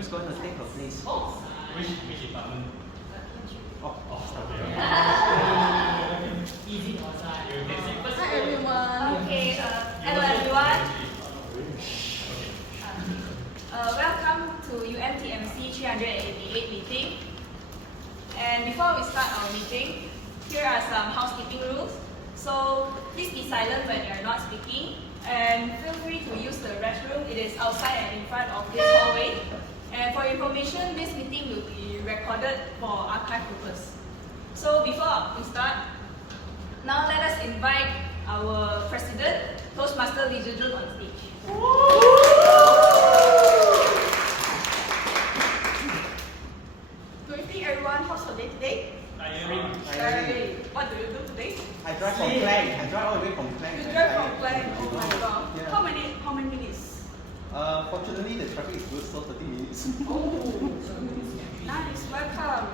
who's going to take her place? Which department? Hi everyone. Okay, hello everyone. Welcome to UMTMC 388 meeting. And before we start our meeting, here are some housekeeping rules. So please be silent when you are not speaking, and feel free to use the restroom. It is outside and in front of this hallway. And for information, this meeting will be recorded for archive purpose. So before we start, now let us invite our president, Toastmaster Zhi Jun, on stage. Good evening everyone, how's your day today? Tiring. What do you do today? I drive from Klang. I drive all the way from Klang. You drive from Klang, oh my god. Yeah. How many minutes? Fortunately, the traffic is good, so 30 minutes. Oh, nice, welcome.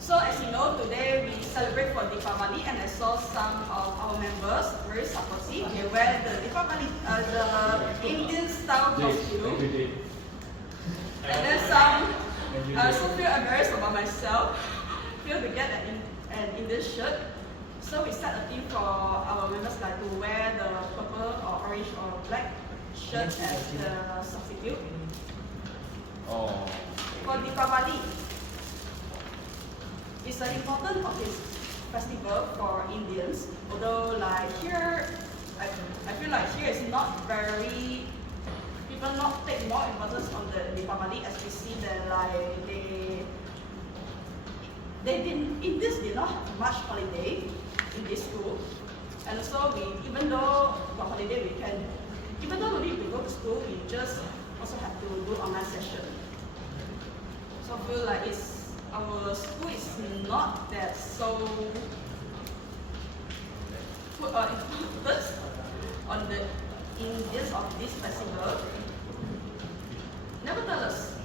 So as you know, today we celebrate for Deepavali, and I saw some of our members very supportive. They wear the Deepavali, the Indian style costume. And then some, I also feel embarrassed about myself. Feel to get an Indian shirt. So we set a theme for our members like to wear the purple or orange or black shirt as the substitute. Oh. For Deepavali, it's an important festival for Indians. Although like here, I feel like here is not very, people not take more importance on the Deepavali, as we see that like Indians did not have much holiday in this school. And so even though for holiday even though we need to go to school, we just also have to do online session. So I feel like our school is not that so put importance on the Indians of this festival. Nevertheless,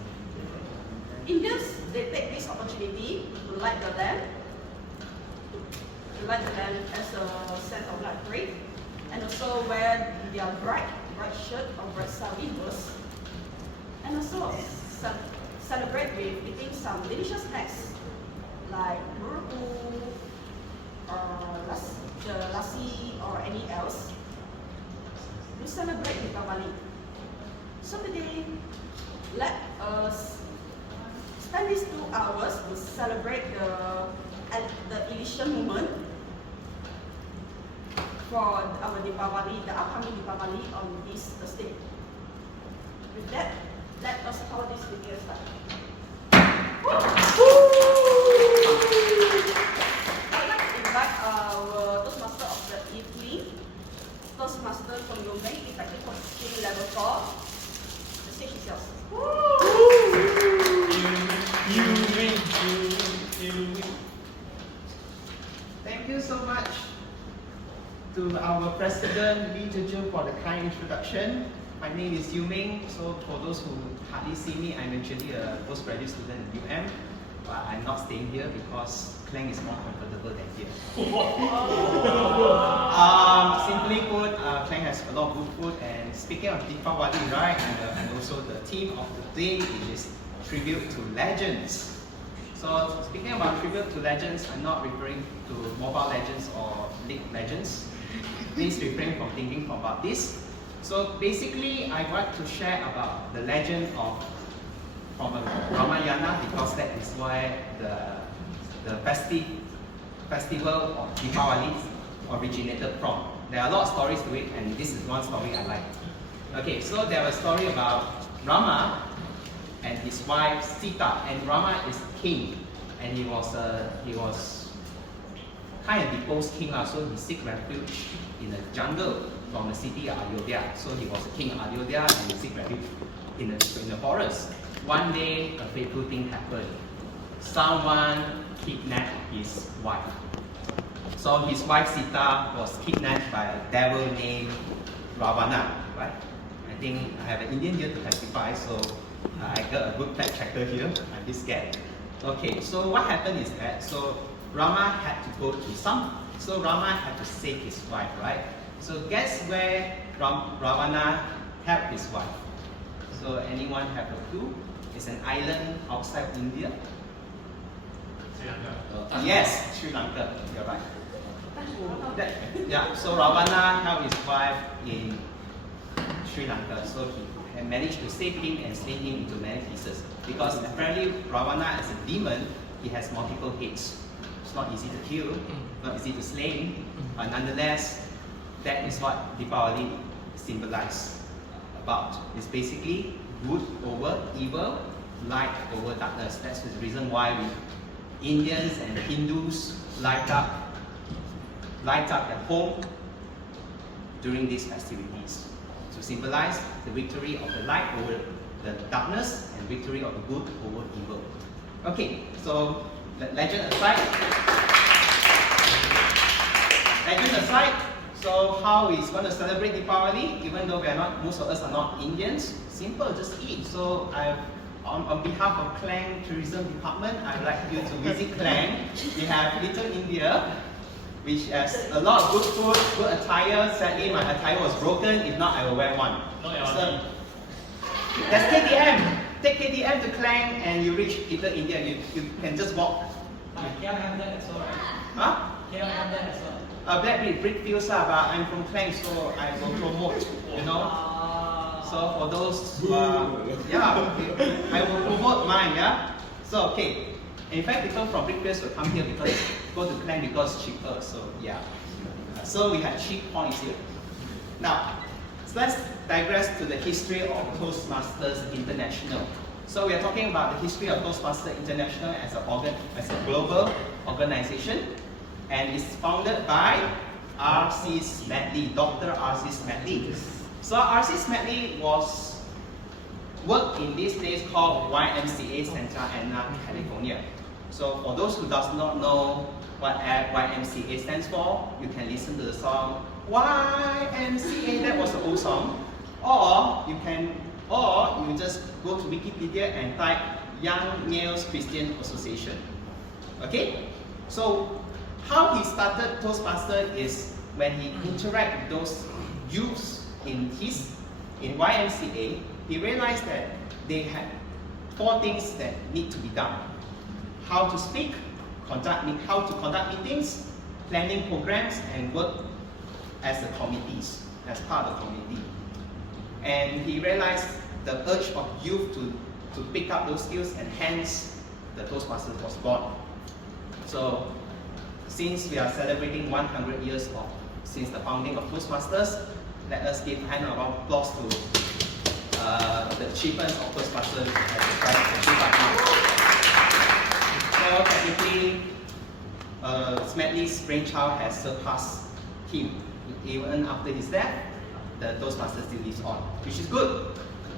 Indians, they take this opportunity to light the lamp, as a sense of like faith, and also wear their bright shirt or bright sari dress, and also celebrate with eating some delicious snacks like muruku or lassi or any else to celebrate Deepavali. So today, let us spend these 2 hours to celebrate the Elysian moment for our Deepavali, the upcoming Deepavali on this Thursday. With that, let us call this video start. I'd like to invite our Toastmaster of the evening, Toastmaster from Meng, effective for teaching level 4. The stage is yours. Thank you so much to our president, Zhi Jun, for the kind introduction. My name is Ming. So for those who hardly see me, I'm actually a postgraduate student in UM. But I'm not staying here because Klang is more comfortable than here. Simply put, Klang has a lot of good food. And speaking of Deepavali, right, and also the theme of the day is tribute to legends. So speaking about tribute to legends, I'm not referring to Mobile Legends or League Legends. Please refrain from thinking about this. So basically, I want to share about the legend from Ramayana, because that is where the festival of Deepavali originated from. There are a lot of stories to it, and this is one story I like. Okay, so there was a story about Rama and his wife Sita, and Rama is king, and he was kind of deposed king, so he seek refuge in the jungle from the city of Ayodhya. So he was a king of Ayodhya and he seek refuge in the forest. One day, a fateful thing happened. Someone kidnapped his wife. So his wife Sita was kidnapped by a devil named Ravana, right? I think I have an Indian here to testify, so I got a good fact checker here. I'm a bit scared. Okay, so what happened is that, Rama had to go to Rama had to save his wife, right? So guess where Ravana helped his wife? So anyone have a clue? It's an island outside India. Sri Lanka. Yes, Sri Lanka. You're right. Yeah. So Ravana held his wife in Sri Lanka. So he had managed to save him and slay him into many pieces. Because apparently Ravana, as a demon, he has multiple heads. It's not easy to kill, not easy to slay, but nonetheless, that is what Deepavali symbolizes about. It's basically good over evil, light over darkness. That's the reason why we Indians and Hindus light up their home during these festivities to symbolize the victory of the light over the darkness and victory of the good over evil. Okay, so legend aside, so how is going to celebrate Deepavali? Even though we are not, most of us are not Indians, simple, just eat. So on behalf of Klang Tourism Department, I'd like you to visit Klang. We have Little India, which has a lot of good food, good attire. Sadly, my attire was broken. If not, I will wear one. So, that's KTM. Take KTM to Klang and you reach Little India. You can just walk. KL have that as well, right? Huh? KL have that as well. Blackbeard Brickfields, but I'm from Klang, so I will promote, you know. So for those who are, yeah, okay, I will promote mine, yeah. So okay, in fact, people from Brickfields will come here because go to Klang because it's cheaper. So yeah, so we have cheap points here. Now, so let's digress to the history of Toastmasters International. So we are talking about the history of Toastmasters International as a global organization, and it's founded by R.C. Smedley, Dr. R.C. Smedley. So R.C. Smedley worked in this place called YMCA Santa Ana, California. So for those who does not know what YMCA stands for, you can listen to the song YMCA, that was the old song, or you just go to Wikipedia and type Young Males Christian Association. Okay? So how he started Toastmaster is when he interacted with those youths in YMCA, he realized that they had 4 things that need to be done: how to speak, how to conduct meetings, planning programs, and work as the committees, as part of the committee. And he realized the urge of youth to pick up those skills, and hence the Toastmasters was born. So since we are celebrating 100 years since the founding of Toastmasters, let us give a hand of applause to the achievements of Toastmasters as described in the So technically, Smedley's brainchild has surpassed him. Even after his death, the Toastmasters still lives on, which is good.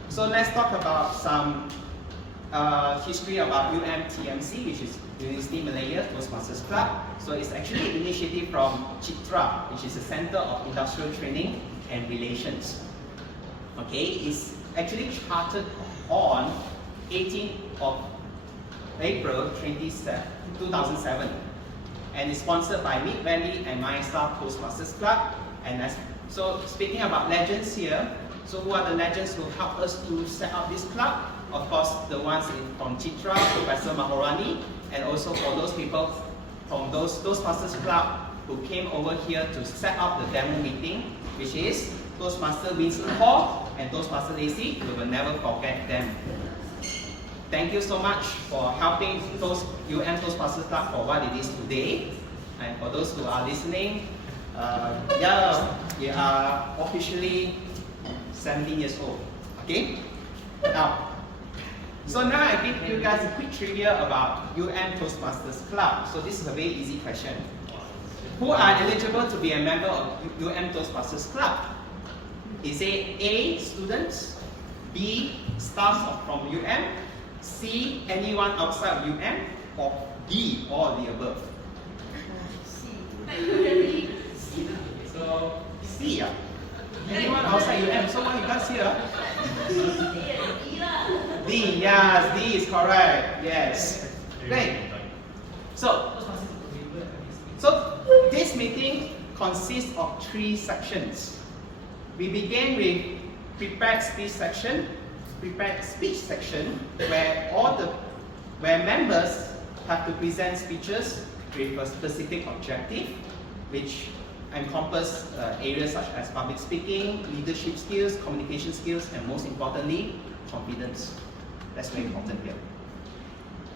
So let's talk about some history about UMTMC, which is University Malaya Toastmasters Club. So it's actually an initiative from Citra, which is a Center of Industrial Training and Relations. Okay, it's actually chartered on 18th of April 2007, and it's sponsored by Mid Valley and MyStar Toastmasters Club. And so speaking about legends here, so who are the legends who helped us to set up this club? Of course, the ones from Citra, Professor Mahorani, and also for those people from those Toastmasters Club who came over here to set up the demo meeting, which is Toastmaster Winston Hall and Toastmaster Lacey. We will never forget them. Thank you so much for helping Toastmasters Club for what it is today. And for those who are listening, we are officially 17 years old. Okay? So now I give you guys a quick trivia about Toastmasters Club. So this is a very easy question. Who are eligible to be a member of Toastmasters Club? Is it A, students, B, staff from C, anyone outside of or D, all of the above? So C, anyone outside so what you guys here? D, yes, D is correct, yes. Great. So this meeting consists of 3 sections. We begin with prepared speech section, prepared speech section where members have to present speeches with a specific objective, which encompass areas such as public speaking, leadership skills, communication skills, and most importantly, confidence. That's very important here.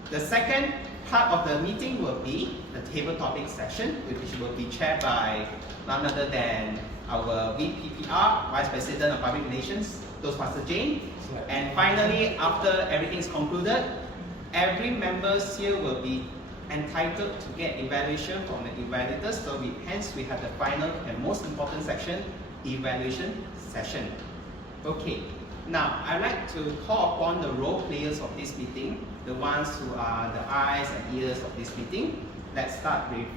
The second part of the meeting will be the table topic session, which will be chaired by none other than our VPPR, Vice President of Public Relations, Toastmaster Jane. And finally, after everything is concluded, every member here will be entitled to get evaluation from the evaluators. So hence we have the final and most important section, evaluation session. Okay, now I'd like to call upon the role players of this meeting, the ones who are the eyes and ears of this meeting. Let's start with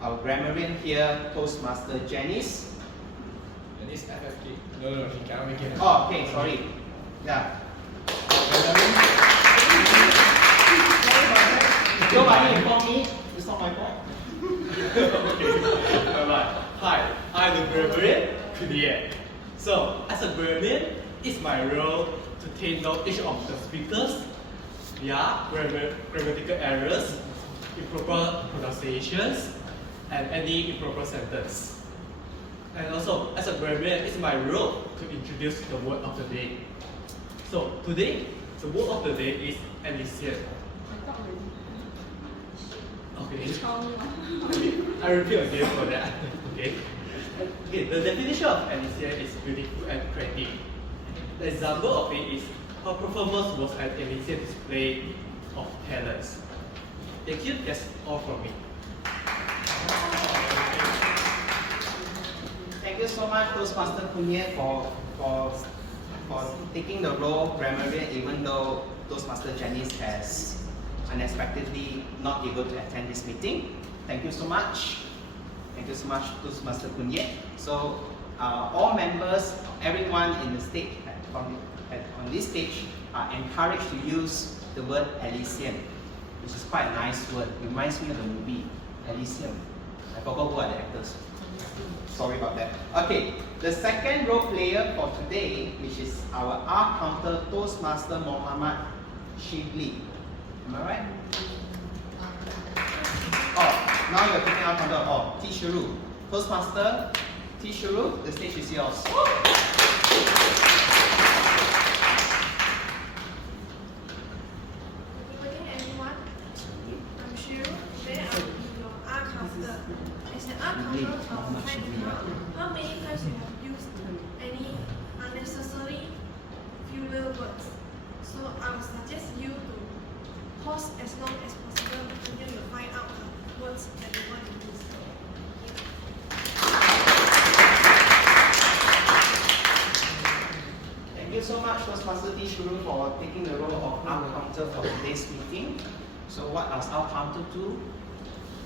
our grammarian here, Toastmaster Janice. Janice FFK. No, she cannot make it. Oh, okay, sorry. Yeah. Nobody informed me. It's not my fault. Okay. Alright. Hi, I'm the grammarian, Koon. So, as a grammarian, it's my role to take note each of the speakers, their grammatical errors, improper pronunciations, and any improper sentence. And also, as a grammarian, it's my role to introduce the word of the day. So, today, the word of the day is Elysian. Okay. I repeat again for that. Okay. Okay. The definition of Elysian is beautiful and creative. The example of it is her performance was an Elysian display of talents. Thank you. That's all from me. Thank you so much, Toastmaster Koon, for taking the role of grammarian, even though Toastmaster Janice has unexpectedly not able to attend this meeting. Thank you so much. Thank you so much, Toastmaster Koon. So all members, everyone in the stage, on this stage, are encouraged to use the word Elysian, which is quite a nice word. It reminds me of the movie Elysium. I forgot who are the actors. Sorry about that. Okay, the second role player for today, which is our R counter Toastmaster Mohammed Shibly. Am I right? Oh, now you're taking R counter. Oh, Sherru. Toastmaster Sherru, the stage is yours. Good evening, everyone. I'm Sherru. Today I will be your R counter. As an R counter of time count, how many times you have used any unnecessary filler words? So I will suggest you to pause as long as possible until you find out the words that you want to use. Thank you so much, Toastmaster Sherru, for taking the role of R counter for today's meeting. So what does R counter do?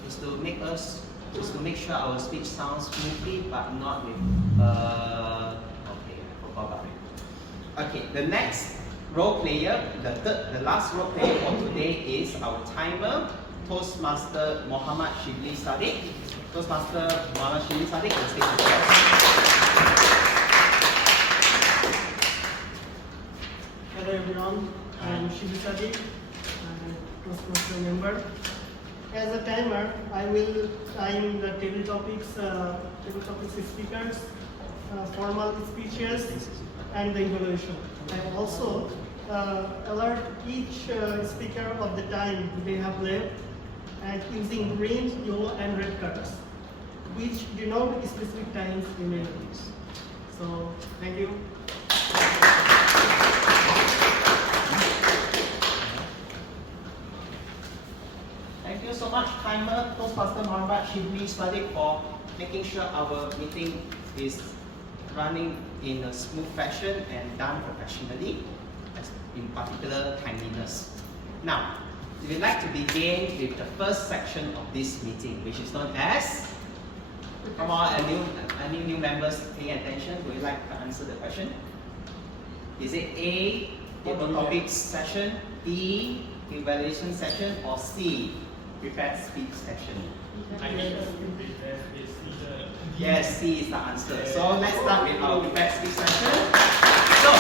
Is to make sure our speech sounds smoothly, but not with okay, I forgot about it. Okay, the next role player, the last role player for today is our timer, Toastmaster Mohammed Shibly Sadiq. Toastmaster Mohammed Shibly Sadiq, the stage is yours. Hello everyone, I am Shibly Sadiq, Toastmaster member. As a timer, I will time the table topics speakers, formal speeches, and the evaluation. I also alert each speaker of the time they have left, and using green, yellow, and red cards, which denote specific times remaining. So, thank you. Thank you so much, timer, Toastmaster Mohammed Shibly Sadiq, for making sure our meeting is running in a smooth fashion and done professionally, in particular timeliness. Now, we'd like to begin with the first section of this meeting, which is known as, come on, any new members paying attention? Would you like to answer the question? Is it A, table topics session, B, evaluation session, or C, prepared speech session? Yes, C is the answer. So let's start with our prepared speech session. So,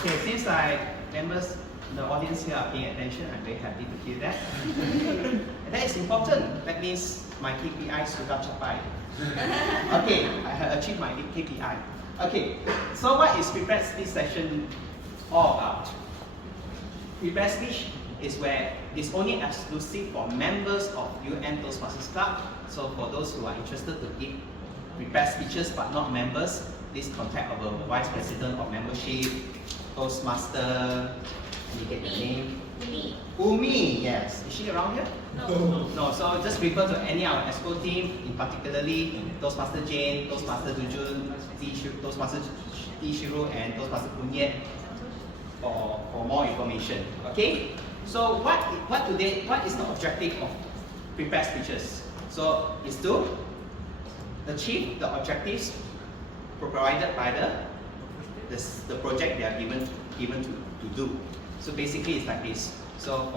Okay, seems like members, the audience here are paying attention. I'm very happy to hear that. And that is important. That means my KPI sudah capai. Okay, I have achieved my KPI. Okay, so what is prepared speech session all about? Prepared speech is where it's only exclusive for members of Toastmasters Club. So for those who are interested to give prepared speeches but not members, please contact our Vice President of Membership, Toastmaster. Can you get the name? Umi, yes. Is she around here? No. No, so just refer to any of our ESCO team, in particularly Toastmaster Jane, Toastmaster Zhi Jun, Toastmaster Sherru, and Toastmaster Koon for more information. Okay? So what is the objective of prepared speeches? So it's to achieve the objectives provided by the project they are given to do. So basically it's like this. So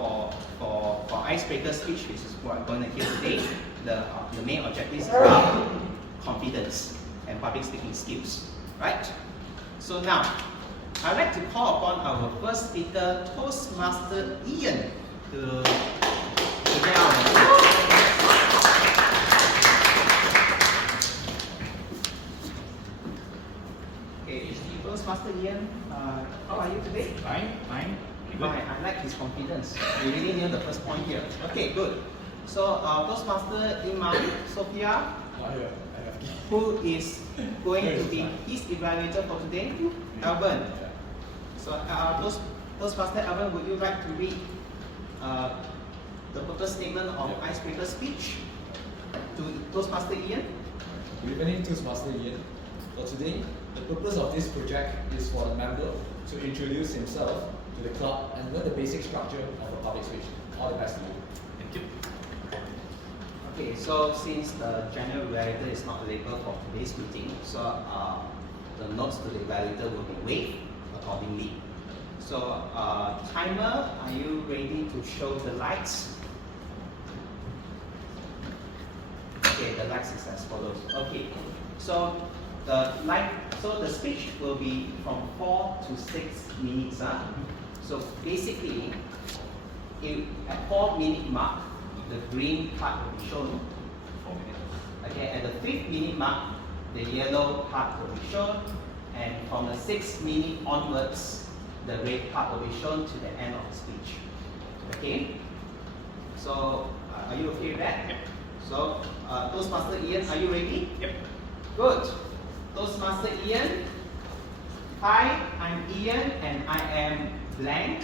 for icebreaker speech, which is what I'm going to hear today, the main objectives are confidence and public speaking skills, right? So now, I'd like to call upon our first speaker, Toastmaster Ian, to get on. Okay, Toastmaster Ian, how are you today? Fine, fine. Fine, I like his confidence. We really nailed the first point here. Okay, good. So, Toastmaster Imam Sophia, who is going to be his evaluator for today, Elven. So, Toastmaster Elven, would you like to read the purpose statement of icebreaker speech to Toastmaster Ian? Good evening, Toastmaster Yeat. For today, the purpose of this project is for the member to introduce himself to the club and learn the basic structure of a public speech. All the best to you. Thank you. Okay, so since the general evaluator is not available for today's meeting, so the notes to the evaluator will be waived accordingly. So, timer, are you ready to show the lights? Okay, the lights is as follows. Okay, so the speech will be from 4 to 6 minutes. So basically, at 4-minute mark, the green part will be shown. 4 minutes. Okay, at the 5th minute mark, the yellow part will be shown, and from the 6th minute onwards, the red part will be shown to the end of the speech. Okay? So, are you okay with that? Yep. So, Toastmaster Ian, are you ready? Yep. Good. Toastmaster Ian. Hi, I'm Ian and I am blank.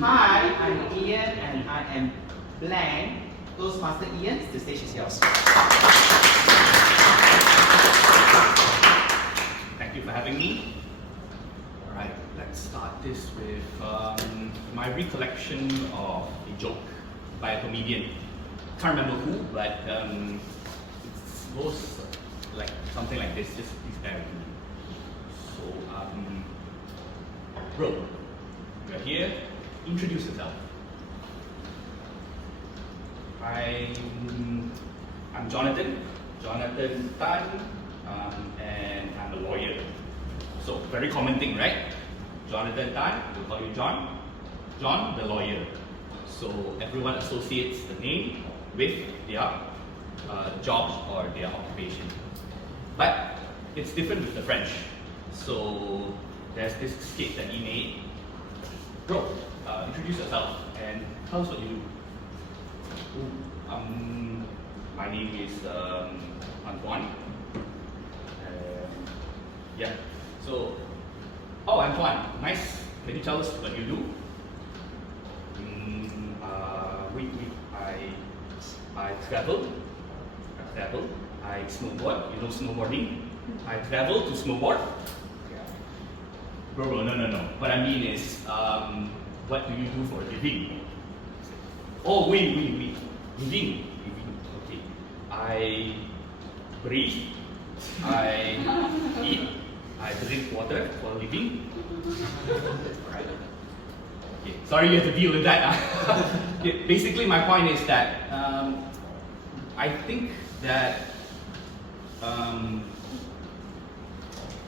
Hi, I'm Ian and I am blank. Toastmaster Ian, the stage is yours. Thank you for having me. Alright, let's start this with my recollection of a joke by a comedian. Can't remember who, but it goes like something like this. Just please bear with me. So, bro, you're here. Introduce yourself. I'm Jonathan Tan, and I'm a lawyer. So, very common thing, right? Jonathan Tan, we'll call you John. John, the lawyer. So, everyone associates the name with their job or their occupation. But it's different with the French. So, there's this skit that he made. Bro, introduce yourself and tell us what you do. My name is Antoine. Yeah. So, Antoine, nice. Can you tell us what you do? I travel. I snowboard. You know snowboarding? I travel to snowboard. Bro, no. What I mean is, what do you do for a living? Oh, wait. Living. Okay. I breathe. I eat. I drink water for a living. Alright. Okay. Sorry you have to deal with that. Okay. Basically, my point is that I think that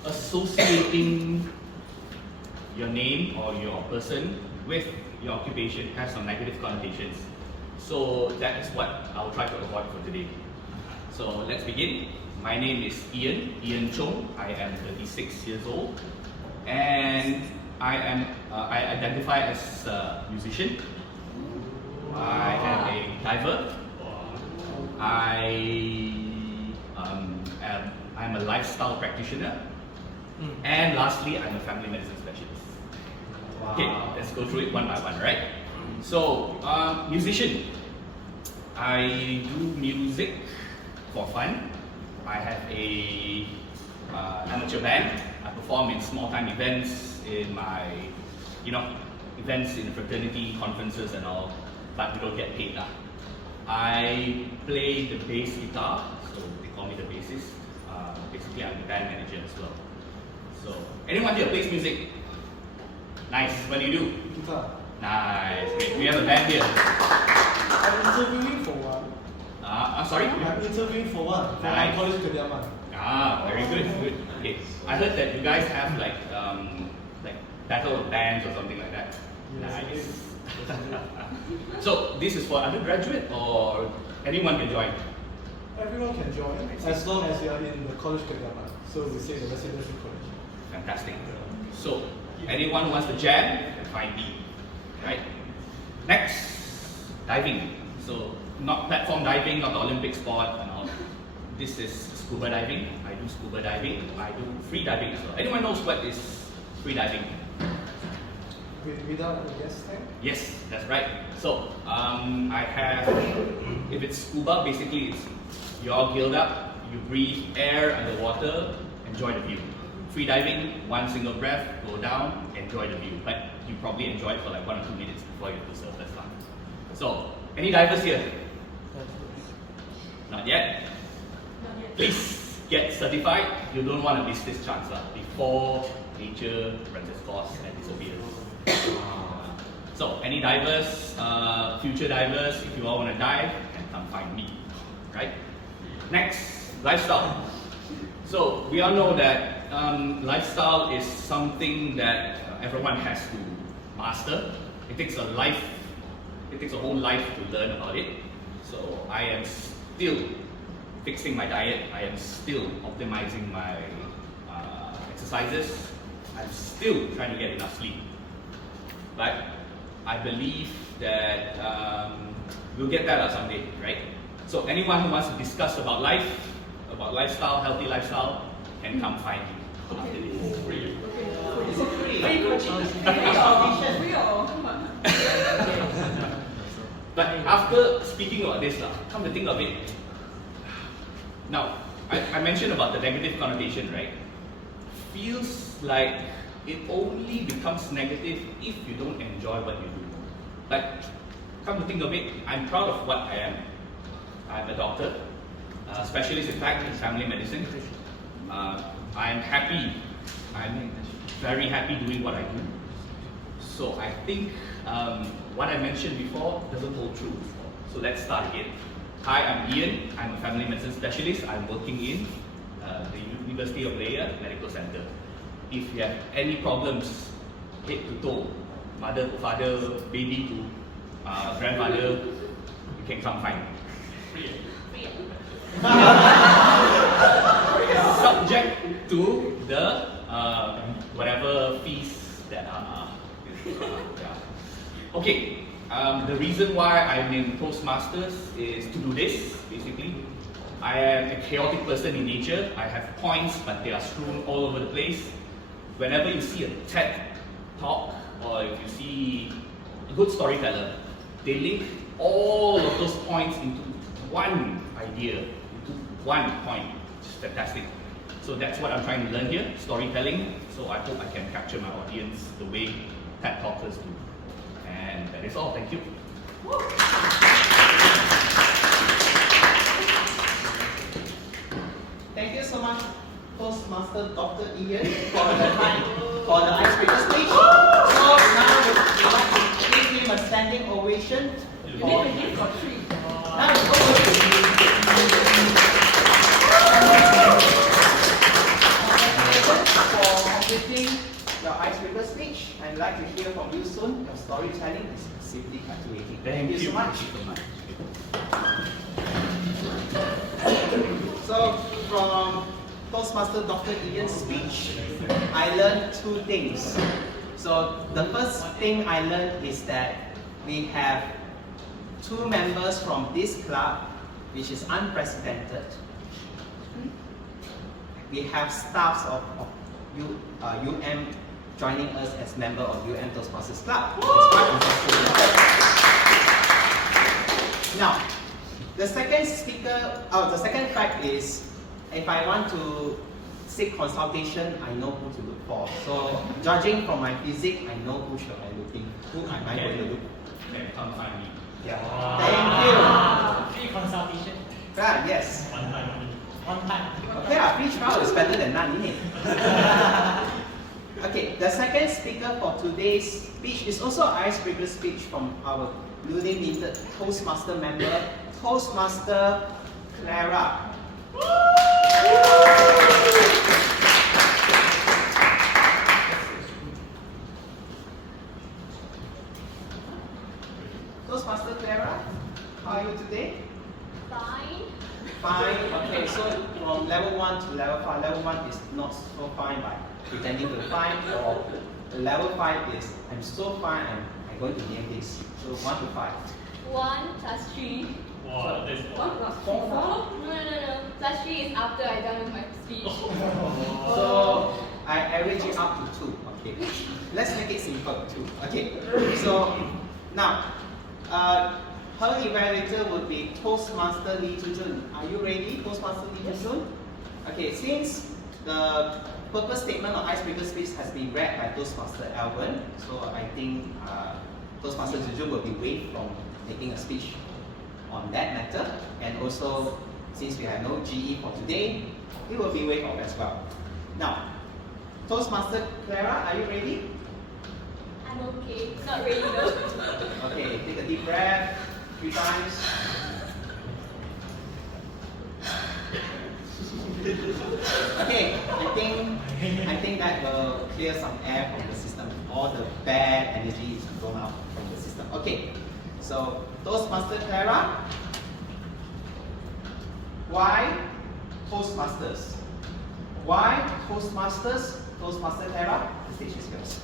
associating your name or your person with your occupation has some negative connotations. So that is what I will try to avoid for today. So let's begin. My name is Ian Chong. I am 36 years old, and I identify as a musician. I am a diver. I'm a lifestyle practitioner, and lastly, I'm a family medicine specialist. Wow. Okay, let's go through it one by one, right? So, musician. I do music for fun. I have a amateur band. I perform in small-time events in my, events in fraternity, conferences and all, but we don't get paid. I play the bass guitar, so they call me the bassist. Basically, I'm the band manager as well. So, anyone here plays music? Nice. What do you do? Guitar. Nice. Great. We have a band here. I'm interviewing for one. Sorry? I'm interviewing for one. For Nice. my college Kediaman. Very good. Good. Okay. I heard that you guys have like battle of bands or something like that. Yes, Nice. So this is for undergraduate or anyone can join? Everyone can join as long as you are in the college Kediaman. So we say the residential college. Fantastic. So anyone who wants to jam can find me. Right. Next, diving. So not platform diving, not the Olympic sport and all. This is scuba diving. I do scuba diving. I do free diving as well. Anyone knows what is free diving? Without a gas tank? Yes, that's right. So I have, if it's scuba, basically it's you're all gilled up, you breathe air underwater, enjoy the view. Free diving, one single breath, go down, enjoy the view. But you probably enjoy it for like 1 or 2 minutes before you have to surface. So, any divers here? Not yet? Please get certified. You don't want to miss this chance before nature runs its course and disappears. So, any divers, future divers, if you all want to dive, then come find me. Right? Next, lifestyle. So, we all know that lifestyle is something that everyone has to master. It takes a whole life to learn about it. So, I am still fixing my diet. I am still optimizing my exercises. I'm still trying to get enough sleep. But I believe that we'll get that someday, right? So anyone who wants to discuss about life, about lifestyle, healthy lifestyle, can come find me after this. Free. But after speaking about this, come to think of it, now I mentioned about the negative connotation, right? Feels like it only becomes negative if you don't enjoy what you do. But come to think of it, I'm proud of what I am. I'm a doctor, a specialist in fact in family medicine. I'm happy, I'm very happy doing what I do. So I think what I mentioned before doesn't hold true. So let's start again. Hi, I'm Ian. I'm a family medicine specialist. I'm working in the University of Malaya Medical Center. If you have any problems, head to toe, mother to father, baby to grandfather, you can come find me. Subject to the whatever fees that are. Okay, the reason why I'm in Toastmasters is to do this, basically. I am a chaotic person in nature. I have points, but they are strewn all over the place. Whenever you see a TED talk, or if you see a good storyteller, they link all of those points into one idea, into one point, which is fantastic. So that's what I'm trying to learn here, storytelling. So I hope I can capture my audience the way TED talkers do. And that is all. Thank you. Thank you so much, Toastmaster Dr. Ian, for the icebreaker speech. So now we'd like to give him a standing ovation. Now for completing your icebreaker speech. to hear from you soon. Your storytelling is simply captivating. Thank you so much. So, from Toastmaster Dr. Ian's speech, I learned two things. So, the first thing I learned is that we have two members from this club, which is unprecedented. We have staffs of UM joining us as member of UM Toastmasters Club. It's quite impressive. Now, the second fact is, if I want to seek consultation, I know who to look for. So, judging from my physique, I know who am I going to look for. Then come find me. Yeah. Thank Free consultation. you. Ah, yes. One time. Okay, free trial is better than none, isn't it? Okay, the second speaker for today's speech is also an icebreaker speech from our newly minted Toastmaster member, Toastmaster Clara. Toastmaster Clara, how are you today? Fine. Fine. Okay, so from level 1 to level 5, level 1 is not so fine by pretending to fine, or level 5 is I'm so fine and I'm going to name this. So 1 to 5. 1 plus 3. Wow, that's 1 plus 3. 4? No. Plus 3 is after I'm done with my speech. So I average it up to 2. Okay. Let's make it simple. 2. Okay. So now her evaluator would be Toastmaster Zhi Jun. Are you ready, Toastmaster Zhi Jun? Okay, since the purpose statement of icebreaker speech has been read by Toastmaster Elven, so I think Toastmaster Zhi Jun will be waived from making a speech on that matter. And also, since we have no GE for today, it will be waived off as well. Now, Toastmaster Clara, are you ready? I'm okay. Not ready though. Okay, take a deep breath 3 times. Okay, I think that will clear some air from the system. All the bad energy is thrown out from the system. Okay, so Toastmaster Clara, why Toastmasters? Why Toastmasters? Toastmaster Clara, the stage is yours.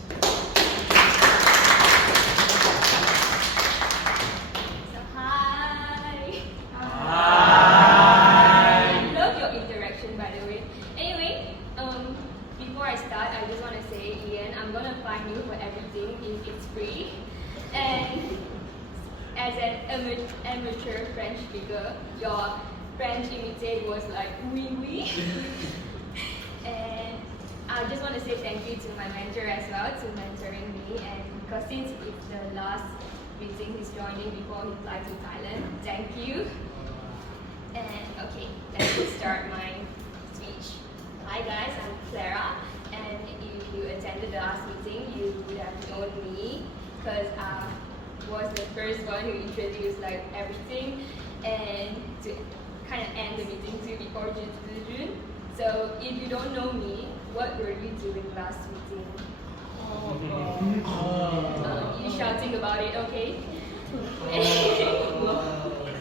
So, hi. Hi. I love your interaction, by the way. Anyway, before I start, I just want to say, Ian, I'm gonna fine you for everything if it's free. And as an amateur French speaker, your French imitate was like oui. And I just want to say thank you to my mentor as well, to mentoring me, and because since it's the last meeting he's joining before he flies to Thailand, thank you. And okay, let's just start my speech. Hi guys, I'm Clara, and if you attended the last meeting, you would have known me, because I was the first one who introduced like everything, and to kind of end the meeting too before Zhi Jun. So if you don't know me, what were you doing last meeting? You shouting about it, okay?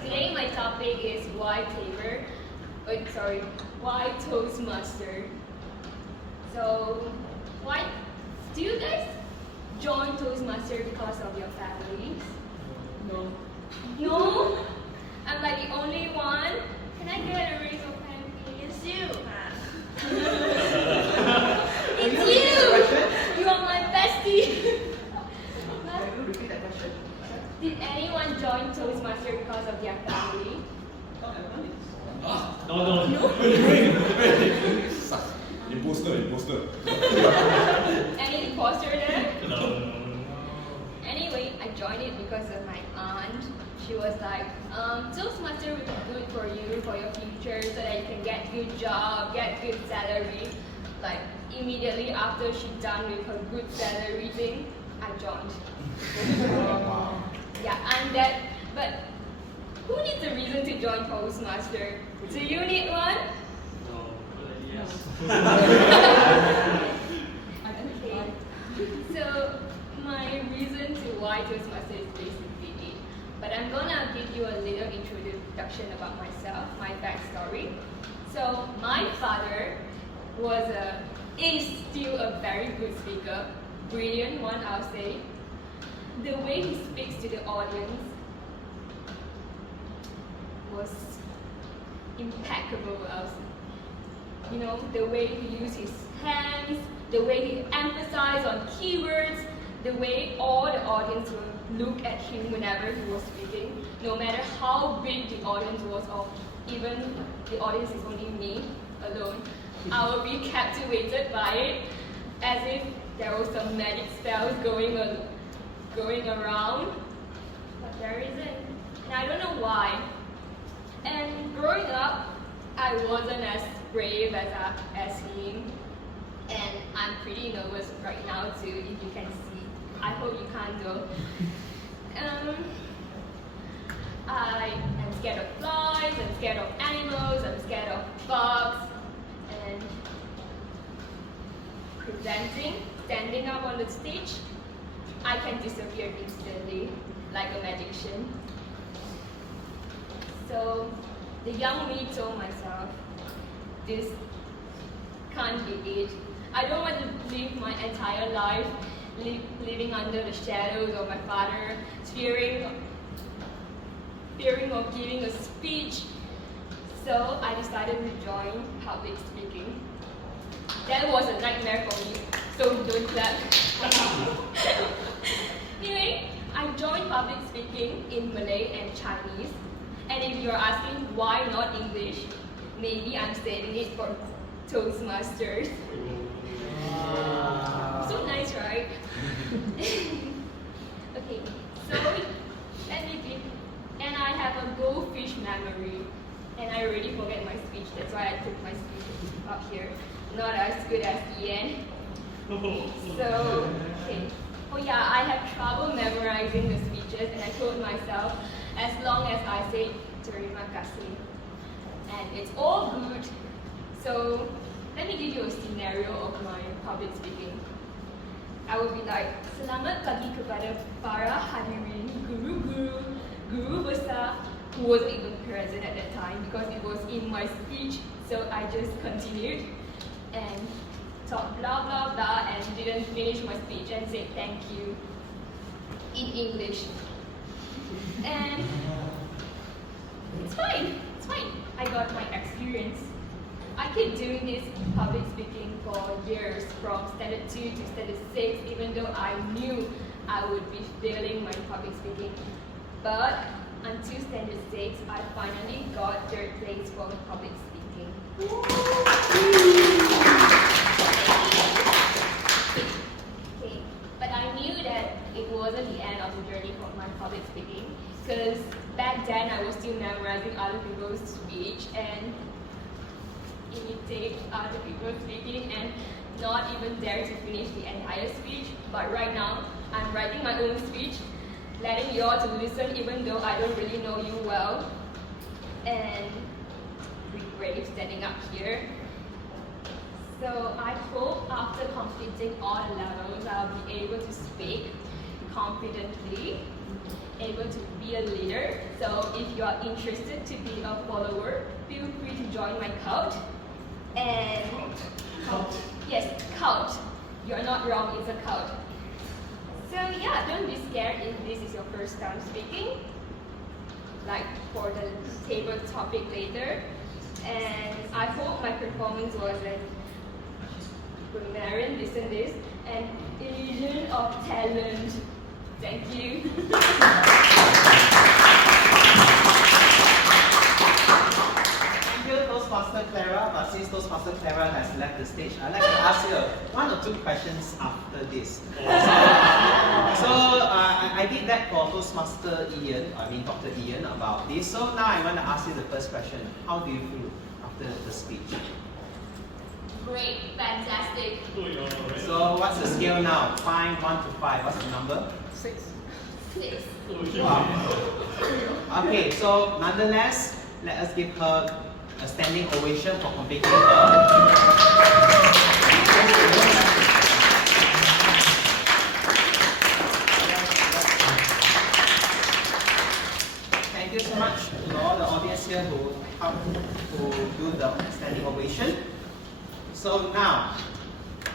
Today my topic is why Toastmaster. So do you guys join Toastmaster because of your families? No. No? I'm like the only one? Can I get a raise of hand, please? It's you. It's you! You are my bestie! Can you repeat that question? Did anyone join Toastmaster because of their family? No. Imposter. Any imposter there? No. Anyway, I joined it because of my aunt. She was like, Toastmaster will be good for you, for your future, so that you can get good job, get good salary. Like, immediately after she done with her good salary thing, I joined. Yeah, I'm that. But who needs a reason to join Toastmaster? Do you need one? No. Yes. Okay. So why Toastmaster is basically it. But I'm gonna give you a little introduction about myself, my backstory. So my father is still a very good speaker, brilliant one, I'll say. The way he speaks to the audience was impeccable, I'll say. You know, the way he used his hands, the way he emphasized on keywords, the way all the audience would look at him whenever he was speaking, no matter how big the audience was, or even the audience is only me alone, I will be captivated by it as if there was some magic spells going around, but there isn't, and I don't know why. And growing up, I wasn't as brave as him, and I'm pretty nervous right now too, if you can see. I hope you can't though. I am scared of flies, I'm scared of animals, I'm scared of bugs, and standing up on the stage, I can disappear instantly, like a magician. So the young me told myself, this can't be it. I don't want to live my entire life living under the shadows of my father, fearing of giving a speech. So I decided to join public speaking. That was a nightmare for me, so don't clap. Anyway, I joined public speaking in Malay and Chinese. And if you're asking why not English, maybe I'm saving it for Toastmasters. So nice, right? Okay, so let me begin. And I have a goldfish memory, and I already forget my speech. That's why I took my speech up here. Not as good as Ian. So, okay. Oh yeah, I have trouble memorizing the speeches, and I told myself, as long as I say terima kasih, and it's all good. So let me give you a scenario of my public speaking. I will be like, selamat pagi kepada para hadirin guru besar, who wasn't even present at that time because it was in my speech. So I just continued and talked blah blah blah and didn't finish my speech and said thank you in English. And it's fine. I got my experience. I kept doing this public speaking for years, from standard 2 to standard 6, even though I knew I would be failing my public speaking. But until standard 6, I finally got 3rd place for public speaking. Okay, but I knew that it wasn't the end of the journey for my public speaking, because back then I was still memorizing other people's speech and imitate other people speaking and not even dare to finish the entire speech. But right now, I'm writing my own speech, letting you all to listen even though I don't really know you well, and be brave standing up here. So I hope after completing all the levels, I'll be able to speak confidently, able to be a leader. So if you are interested to be a follower, feel free to join my cult. And Cult. Yes, cult. You're not wrong, it's a cult. So yeah, don't be scared if this is your first time speaking, like for the table topic later. And I hope my performance was like Grammarian, listen this, an illusion of talent. Thank you. Thank you, Toastmaster Clara. But since Toastmaster Clara has left the stage, I'd like to ask you 1 or 2 questions after this. I did that for Toastmaster Ian, Dr. Ian, about this. So now I want to ask you the first question. How do you feel after the speech? Great, fantastic. So what's the scale now? 1 to 5. What's the number? 6. Wow. Okay, so nonetheless, let us give her a standing ovation for completing her. here who help to do the standing ovation. So now,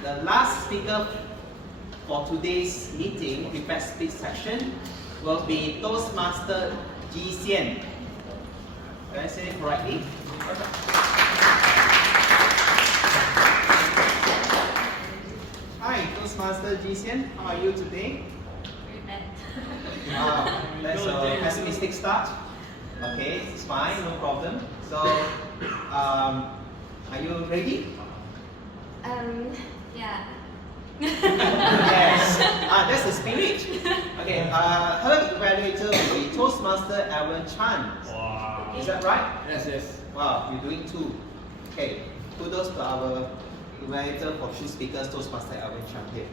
the last speaker for today's meeting, prepared speech section, will be Toastmaster Zhi Jun. Did I say it correctly? Hi, Toastmaster Zhi Jun. How are you today? Very bad. Wow, that's a pessimistic start. Okay, it's fine, no problem. So, are you ready? Yeah. Yes. That's the spirit. Okay, her evaluator will be Toastmaster Elven Chan. Wow. Is that right? Yes, yes. Wow, you're doing two. Okay, kudos to our evaluator for two speakers, Toastmaster Elven Chan here.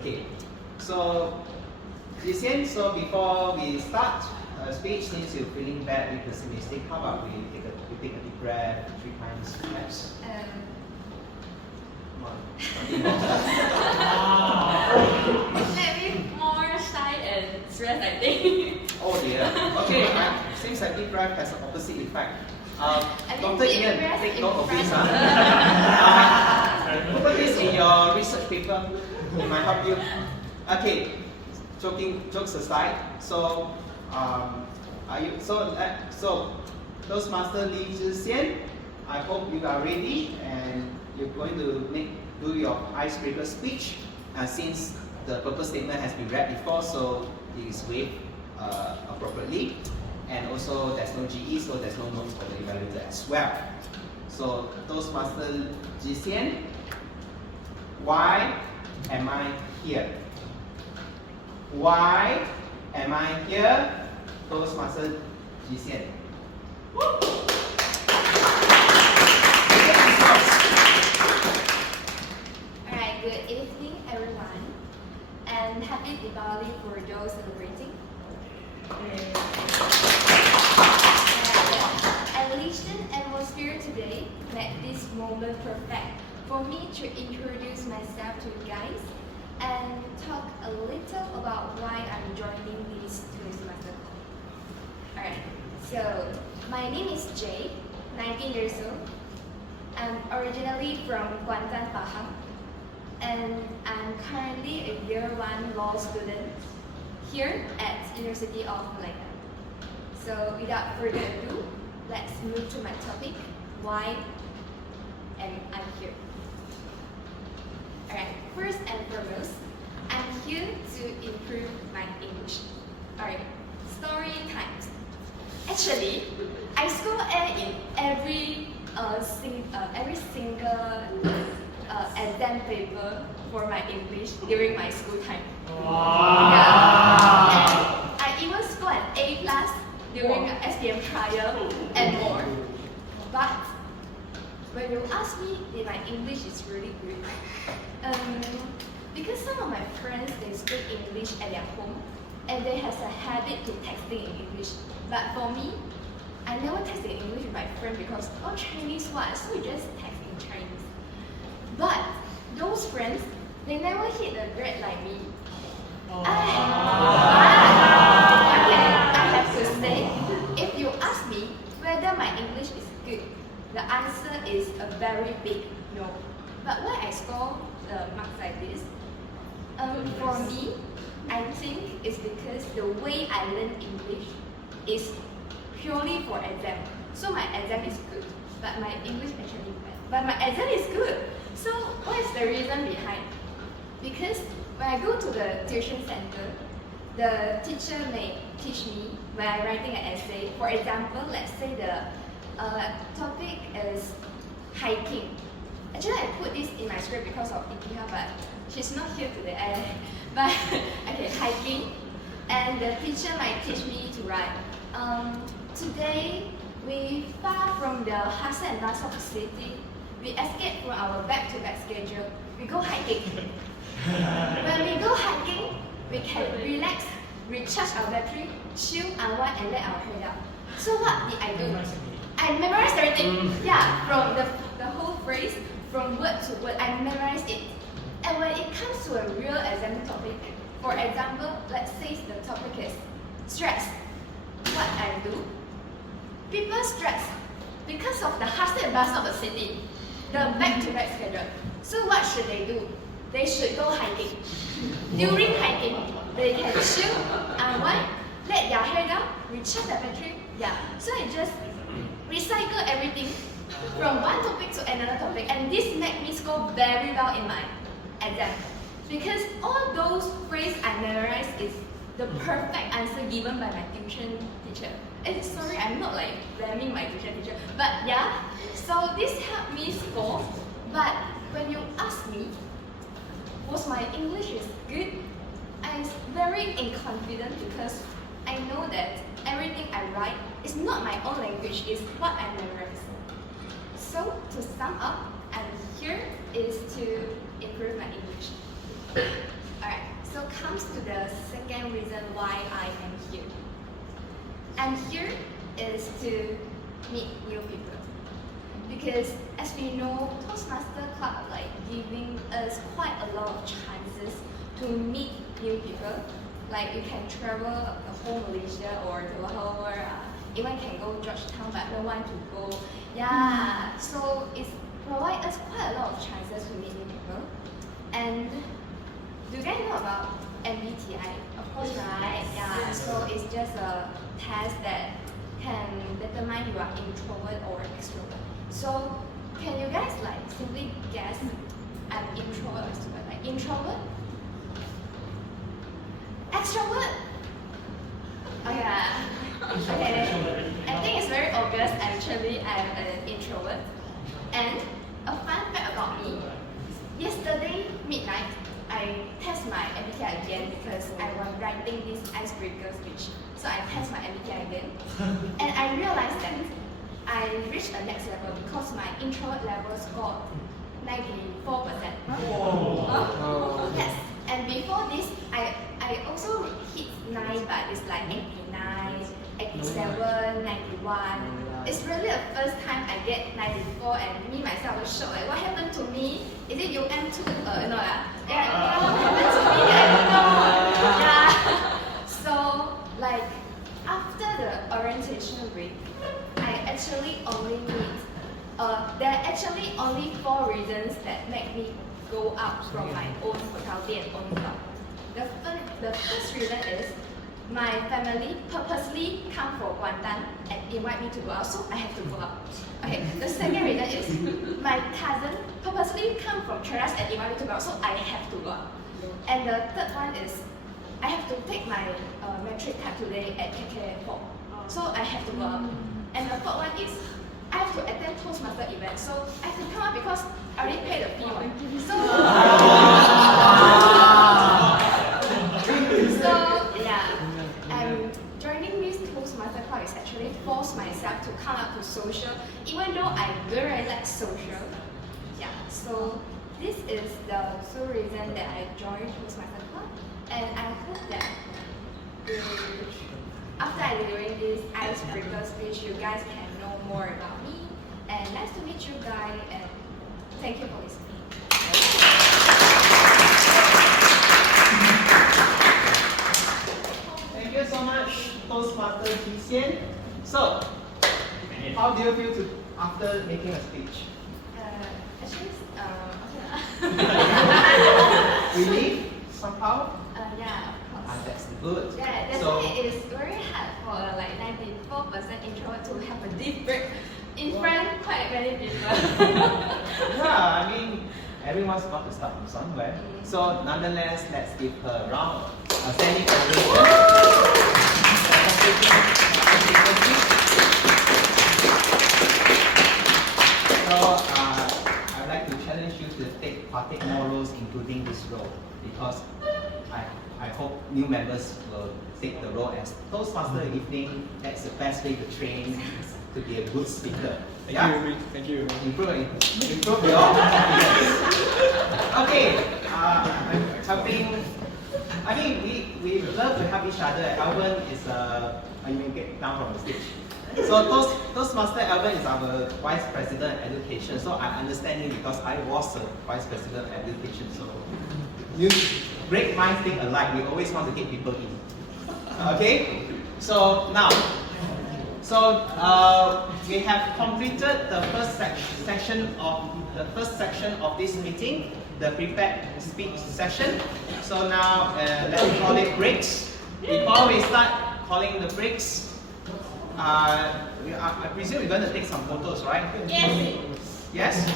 Okay, so Zhi, so before we start speech, since you're feeling badly pessimistic, how about we take a deep breath 3 times, perhaps? Come on. Something more. Maybe more shy and stressed, I think. Oh dear. Okay, seems like deep breath has an opposite effect. Dr. deep Ian, breath take in note of this. front. Put this in your research paper. It might help you. Okay, jokes aside. So, are you so Toastmaster Zhi Jun, I hope you are ready and you're going to do your icebreaker speech. Since the purpose statement has been read before, so it is waived appropriately. And also there's no GE, so there's no notes for the evaluator as well. So Toastmaster Zhi Jun, why am I here? Why am I here? Toastmaster Zhi Jun. Alright, good evening everyone, and happy Deepavali for those celebrating. Elation atmosphere today made this moment perfect for me to introduce myself to you guys and talk a little about why I'm joining this Toastmaster club. Alright, so my name is Jay, 19 years old. I'm originally from Kuantan, Pahang, and I'm currently a year 1 law student here at University of Malacca. So without further ado, let's move to my topic, why am I here? Alright, first and foremost, I'm here to improve my English. Alright, story times. Actually, I score A in every single exam paper for my English during my school time. Wow. Yeah. And I even scored an A+ during SPM trial and more. But when you ask me if my English is really good, because some of my friends they speak English at their home and they have a habit to texting in English. But for me, I never text in English with my friend because all Chinese what, so we just text in Chinese. But those friends, they never hit the grade like me. Okay, I have to say, if you ask me whether my English is good, the answer is a very big no. But why I score the marks like this? For me, I think it's because the way I learn English is purely for exam. So my exam is good, but my English actually bad. But my exam is good. So what is the reason behind? Because when I go to the tuition center, the teacher may teach me when I'm writing an essay. For example, let's say the topic is hiking. Actually, I put this in my script because of Ikiha, but she's not here today. But okay, hiking. And the teacher might teach me to write. Today, we far from the hustle and bustle of the city. We escape from our back-to-back schedule. We go hiking. When we go hiking, we can relax, recharge our battery, chill, unwind, and let our hair down. So what did I do? I memorized everything. Yeah, from the whole phrase, from word to word, I memorized it. And when it comes to a real exam topic, for example, let's say the topic is stress. What I do? People stress because of the hustle and bustle of the city, the back-to-back schedule. So what should they do? They should go hiking. During hiking, they can chill, unwind, let their hair down, recharge their battery. Yeah. So it just recycle everything from one topic to another topic, and this made me score very well in my exam. Because all those phrases I memorized is the perfect answer given by my tuition teacher. And sorry, I'm not like blaming my tuition teacher, but yeah. So this helped me score. But when you ask me, was my English is good? I'm very inconfident because I know that everything I write is not my own language, it's what I memorize. So to sum up, I'm here is to improve my English. Alright, so comes to the second reason why I am here. I'm here is to meet new people. Because as we know, Toastmaster Club like giving us quite a lot of chances to meet new people. Like you can travel the whole Malaysia or the whole world. Even can go Georgetown, but no one to go. Yeah, so it provides us quite a lot of chances to meet new people. And do you guys know about MBTI? Of course, right? Yeah, so it's just a test that can determine you are introvert or extrovert. So can you guys like simply guess I'm introvert or extrovert? Like introvert? Extrovert? Oh yeah. Okay. I think it's very obvious actually I'm an introvert. And a fun fact about me, yesterday midnight I test my MBTI again because I was writing this icebreaker speech. So I test my MBTI again. And I realized that I reached the next level because my introvert level scored 94%. Yes. And before this, I also hit 9, but it's like 89, 87, 91. It's really the first time I get 94, and me myself was shocked. Like, what happened to me? Is it UM2? No, yeah, what happened to me? I don't know. Yeah. So, like, after the orientation week, I actually only need, there are actually only 4 reasons that make me go out from my own faculty and own club. The first reason is my family purposely come for Guangdong and invite me to go out, so I have to go out. Okay, the second reason is my cousin purposely come from Clara and invite me to go out, so I have to go out. And the third one is I have to take my metric card today at KK4, so I have to go out. And the fourth one is I have to attend Toastmaster event, so I have to come out because I already paid the fee. So yeah, and joining this Toastmaster club is actually force myself to come out to social, even though I very like social. Yeah, so this is the 2 reasons that I joined Toastmaster club, and I hope that after I doing this icebreaker speech, you guys can know more about me. And nice to meet you guys, and thank you for listening. Thank you so much, Toastmaster Xian. So, how do you feel after making a speech? Actually, Relief somehow? yeah, of course. That's good. Yeah, that's So, why it's very hard for like 94% introvert to have a deep break in front of quite many people. yeah, I mean, everyone's got to start from somewhere. So, nonetheless, let's give her a round of standing ovation. So, I'd like to challenge you to partake more roles, including this role, because I hope new members will take the role as Toastmaster evening. That's the best way to train to be a good speaker. Thank you. Improve your confidence. Okay, I'm helping. I mean, we love to help each other. Elven is you may get down from the stage. So Toastmaster Elven is our Vice President of Education. So I understand him because I was a Vice President of Education. So you great minds think alike. We always want to get people in. Okay. So now, So we have completed the first section of this meeting, the prepared speech session. So now let's call it breaks. Before we start calling the breaks, I presume we're going to take some photos, right? Yes. Yes?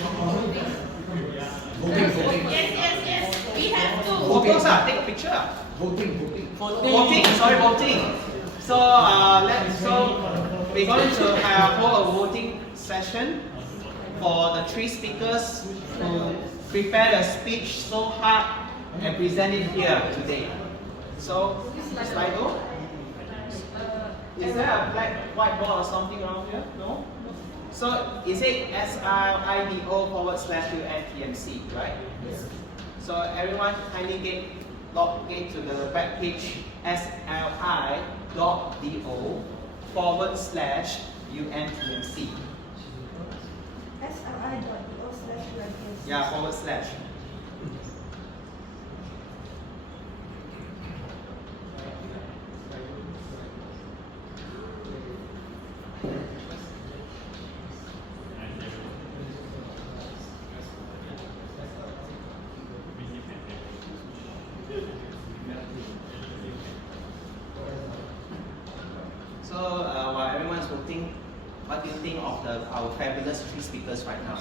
Yes. We have to. Photos, take a picture. Voting. So we're going to hold a voting session for the 3 speakers who prepared a speech so hard and present it here today. So, Slido, is there a black whiteboard or something around here? No? So, is it SRIDO/UMTMC, right? Yes. So, everyone kindly log into the web page sli.do/UMTMC. SRI.do/UMTMC. Yeah, /. So while everyone's voting, what do you think of our fabulous 3 speakers right now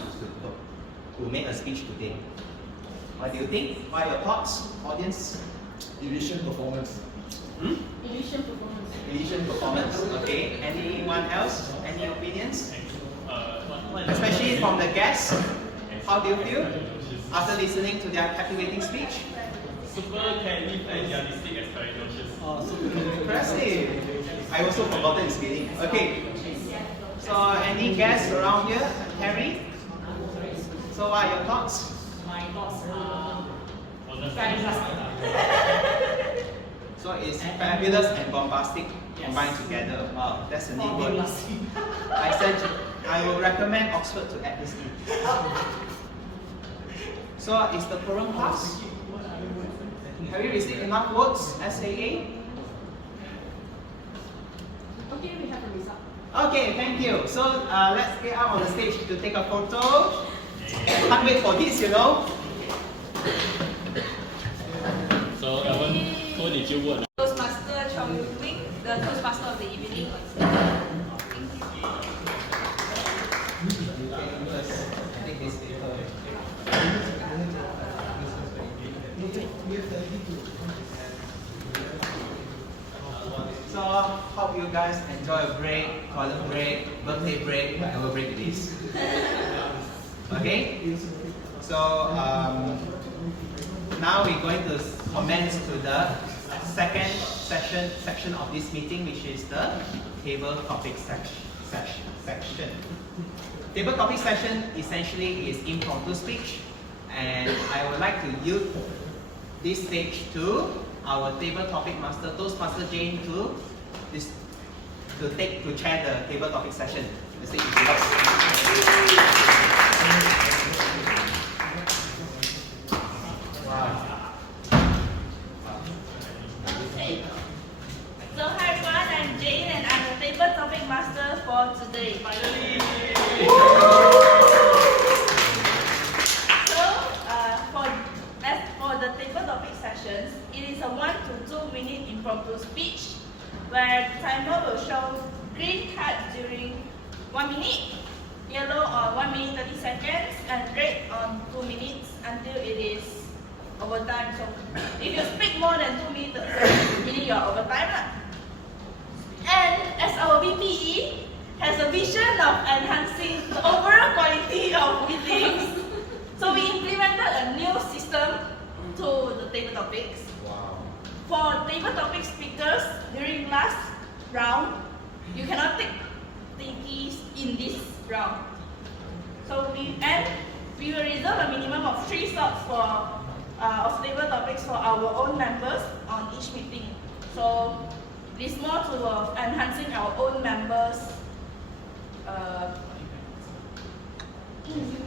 who made a speech today? What do you think? What are your thoughts, audience? Illusion performance. Illusion performance. Okay. Anyone else? Any opinions? Especially from the guests. How do you feel after listening to their captivating speech? Super candy idealistic aspirations. Impressive. I also forgotten his meaning. Okay. So any guests around here? Harry? So what are your thoughts? My thoughts are So it's fabulous and bombastic combined together. Wow, that's a neat word. I will recommend Oxford to add this in. So is the quorum passed? Have you received enough votes, SAA? Okay, we have a result. Okay, thank you. So let's get out on the stage to take a photo. Can't wait for this, you know. So, Elven, Koon, did you vote? Toastmaster Shean Yuh, the Toastmaster of the evening. So hope you guys enjoy a break, toilet break, birthday break, whatever break it is. Okay? So now we're going to commence to the second section of this meeting, which is the table topic section. Table topic section essentially is impromptu speech, and I would like to use this stage to our table topic master, Toastmaster Jane, to chair the table topic session. The stage is yours. Okay. So hi everyone, I'm Jane and I'm the table topic master for today. Finally! So for the table topic sessions, it is a 1 to 2 minute impromptu speech where the timer will show green card during 1 minute, yellow on 1 minute 30 seconds, and red on 2 minutes until it is overtime. So if you speak more than 2 minutes, meaning you are overtime. And as our VPE has a vision of enhancing the overall quality of meetings, so we implemented a new system to the table topics. Wow. For table topic speakers, during last round, you cannot take keys in this round. So we will reserve a minimum of 3 slots of table topics for our own members on each meeting. So it's more to enhancing our own members.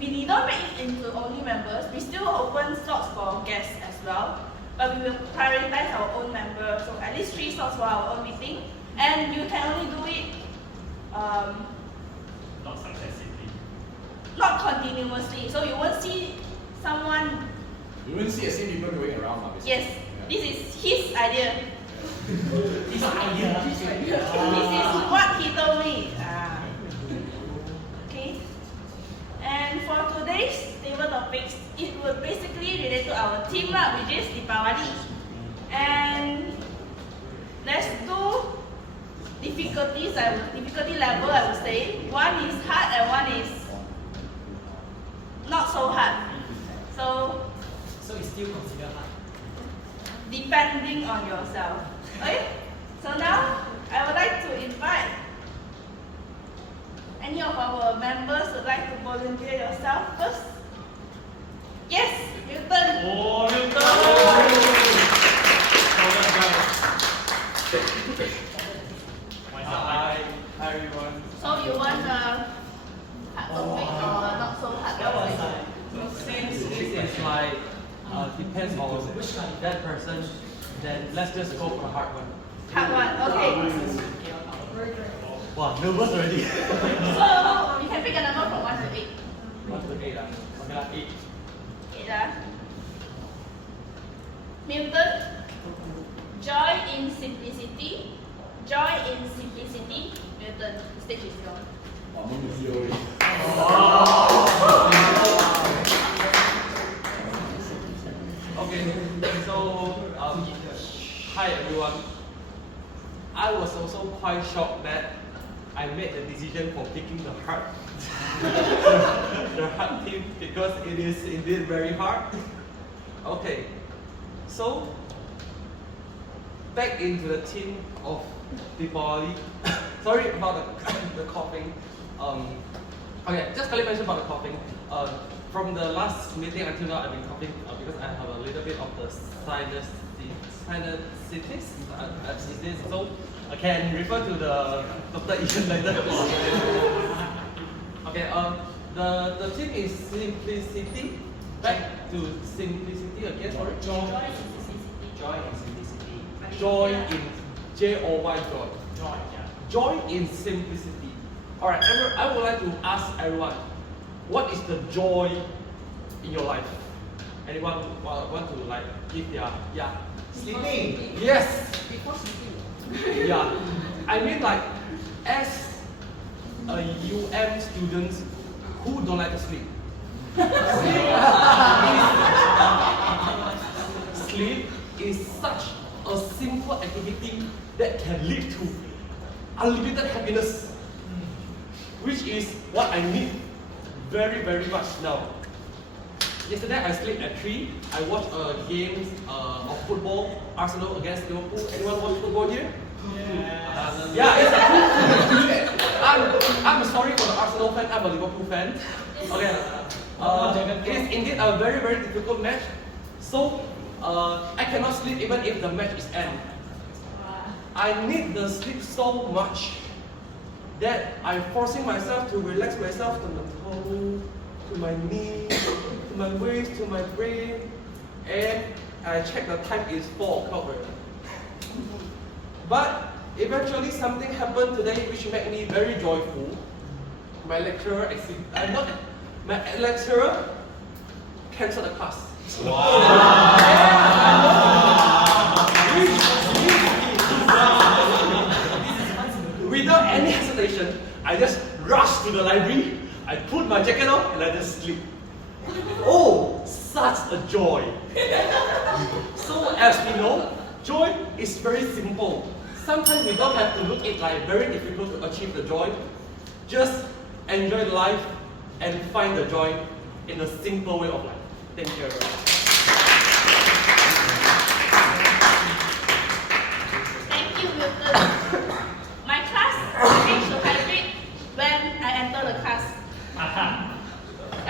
We don't make it into only members. We still open slots for guests as well, but we will prioritize our own members. So at least 3 slots for our own meeting, and you can only do it Not successively. not continuously. So you won't see someone. You won't see the same people going around. Obviously. Yes, this is his idea. This idea. This is what he told me. Okay. And for today's table topics, it will basically relate to our theme, which is Deepavali. And there's two difficulty level, I would say. One is hard and one is not so hard. So it's still considered hard. depending on yourself. Okay? So now I would like to invite any of our members would like to volunteer yourself first. Yes, Milton. Oh, Milton! Hi everyone. So you want a hard topic or not so hard topic? Since this is like depends on that person, then let's just go for the hard one. Hard one, okay. Wow, nervous already. So you can pick a number from 1 to 8. 1 to 8 ah. Okay lah, 8. 8 Milton, joy in simplicity. Joy in simplicity. Milton, the stage is yours. Okay, so hi everyone. I was also quite shocked that I made the decision for picking the hard team because it is indeed very hard. Okay, so back into the theme of Deepavali. Sorry about the coughing. Okay, just quickly mention about the coughing. From the last meeting until now, I've been coughing because I have a little bit of the sinusitis. So I can refer to the Dr. Ishan later. Okay, the theme is simplicity. Back to simplicity again. Sorry. Joy in simplicity. Joy and simplicity. Joy in J-O-Y joy. Joy, yeah. Joy in simplicity. Alright, I would like to ask everyone, what is the joy in your life? Anyone want to like give their Sleeping. Yes. Before sleeping. Yeah. I mean like as a UM student who don't like to sleep. Sleep is such a simple activity that can lead to unlimited happiness, which is what I need very, very much now. Yesterday I slept at 3. I watched a game of football, Arsenal against Liverpool. Anyone watch football here? Yes. Yeah, it's I'm sorry for the Arsenal fan, I'm a Liverpool fan. Okay. It is indeed a very, very difficult match. So I cannot sleep even if the match is end. I need the sleep so much that I'm forcing myself to relax myself to my toe, to my knee, to my waist, to my brain, and I check the time is 4 o'clock already. But eventually something happened today which made me very joyful. My lecturer cancelled the class. Without any hesitation, I just rushed to the library, I put my jacket on and I just sleep. Oh, such a joy. So as we know, joy is very simple. Sometimes we don't have to look it like very difficult to achieve the joy. Just enjoy life and find the joy in a simple way of life. Thank you very much. Thank you, Milton. My class changed to hybrid when I entered the class. I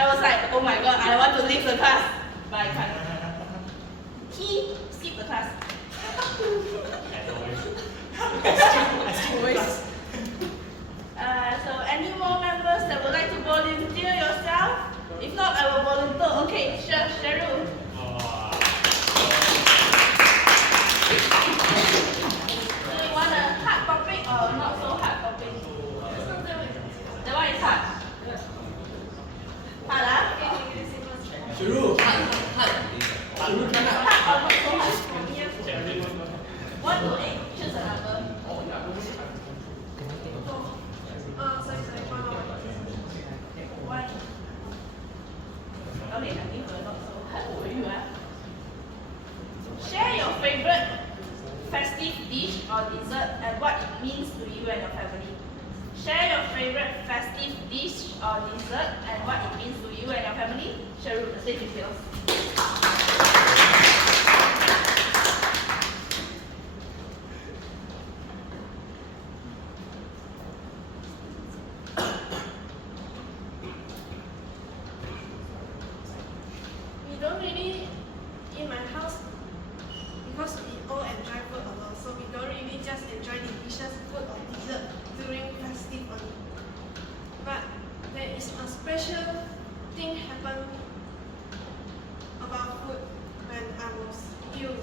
was like, oh my god, I want to leave the class, but I can't. He skipped the class. So any more members that would like to volunteer yourself? If not, I will volunteer. Okay, Sherru. festive dish or dessert and what it means to you and your family. Share your favorite festive dish or dessert and what it means to you and your family. Sherru, the stage is yours. We don't really, in my house, because we all enjoy food a lot, so we don't really just enjoy delicious food or dessert during festive only. But there is a special thing happen about food when I was ill.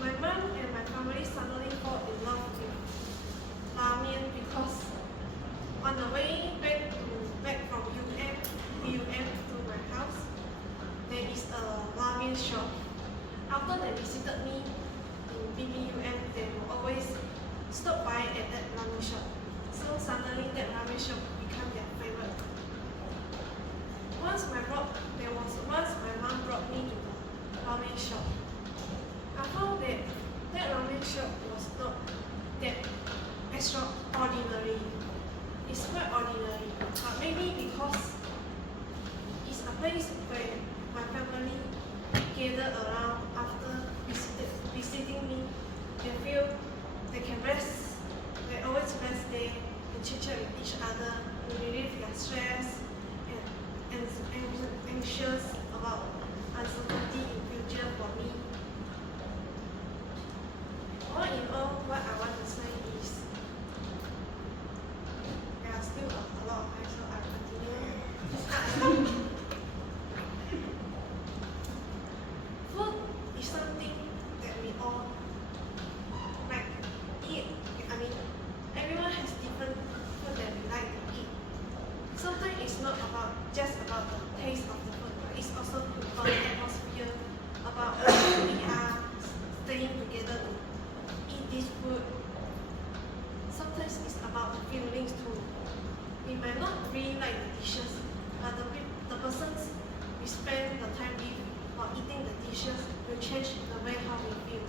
My mom and my family suddenly fall in love with ramen because on the way back from UM to my house, there is a ramen shop. After they visited me in BBUM, they will always stop by at that ramen shop. So suddenly that ramen shop became their favorite. There was once my mom brought me to the ramen shop. I found that that ramen shop was not that extraordinary. It's quite ordinary, but maybe because it's a place where my family gather around after visiting me. They feel they can rest. They always rest there and chit-chat with each other to relieve their stress and anxious about uncertainty in future for me. All in all, what I want to say is there are still a lot of times, so I continue. Food is something that we all like eat. I mean, everyone has different food that we like to eat. Sometimes it's not just about the taste of the food, but it's also about the atmosphere, about how we are staying together to eat this food. Sometimes it's about the feelings too. We might not really like the dishes, but the persons we spend the time with while eating the dishes will change the way how we feel.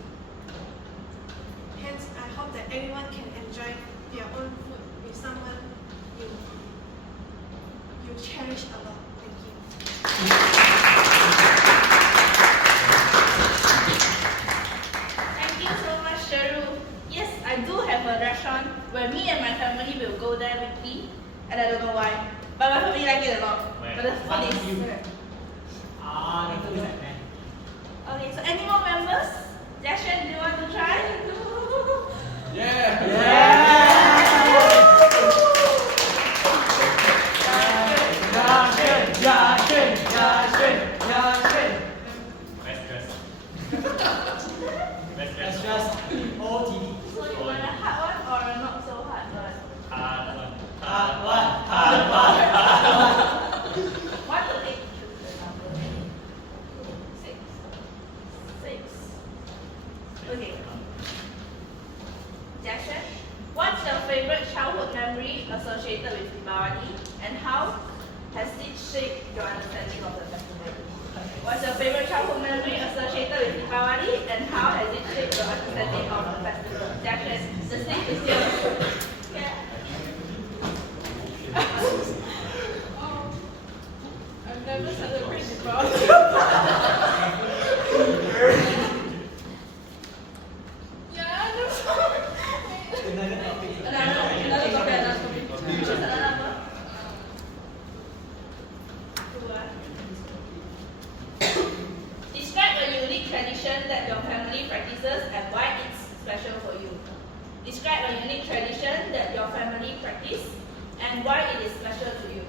Hence, I hope that everyone can enjoy their own food with someone you cherish a lot. Thank you. Thank you so much, Sherru. Yes, I do have a restaurant where me and my family will go there weekly, and I don't know why, but my family like it a lot. Where? But the food is. Okay, so any more members? Xuan, do you want to try? Best dress. OTV. So you want a hard one or a not so hard one? Hard one. What to take? Choose the number. 6. 6. Okay. Xuan, what's your favorite childhood memory associated with Deepavali and how has it shaped your understanding of the festival? What's your favorite childhood memory associated with Deepavali and how has it shaped your understanding of the festival? Xuan, the stage is yours. I've never celebrated Deepavali. Another topic. Choose another number. 2. Describe a unique tradition that your family practices and why it's special for you. Describe a unique tradition that your family practice and why it is special to you.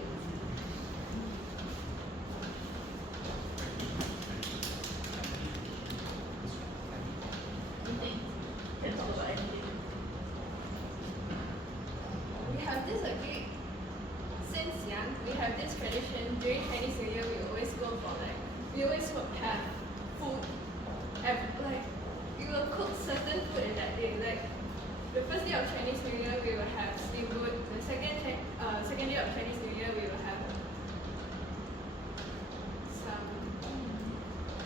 Anything? Can talk about anything. We have this since young, we have this tradition during Chinese New Year. We always go for we always have food. We will cook certain food in that day. The first day of Chinese New Year, we will have steamboat. The second day of Chinese New Year, we will have some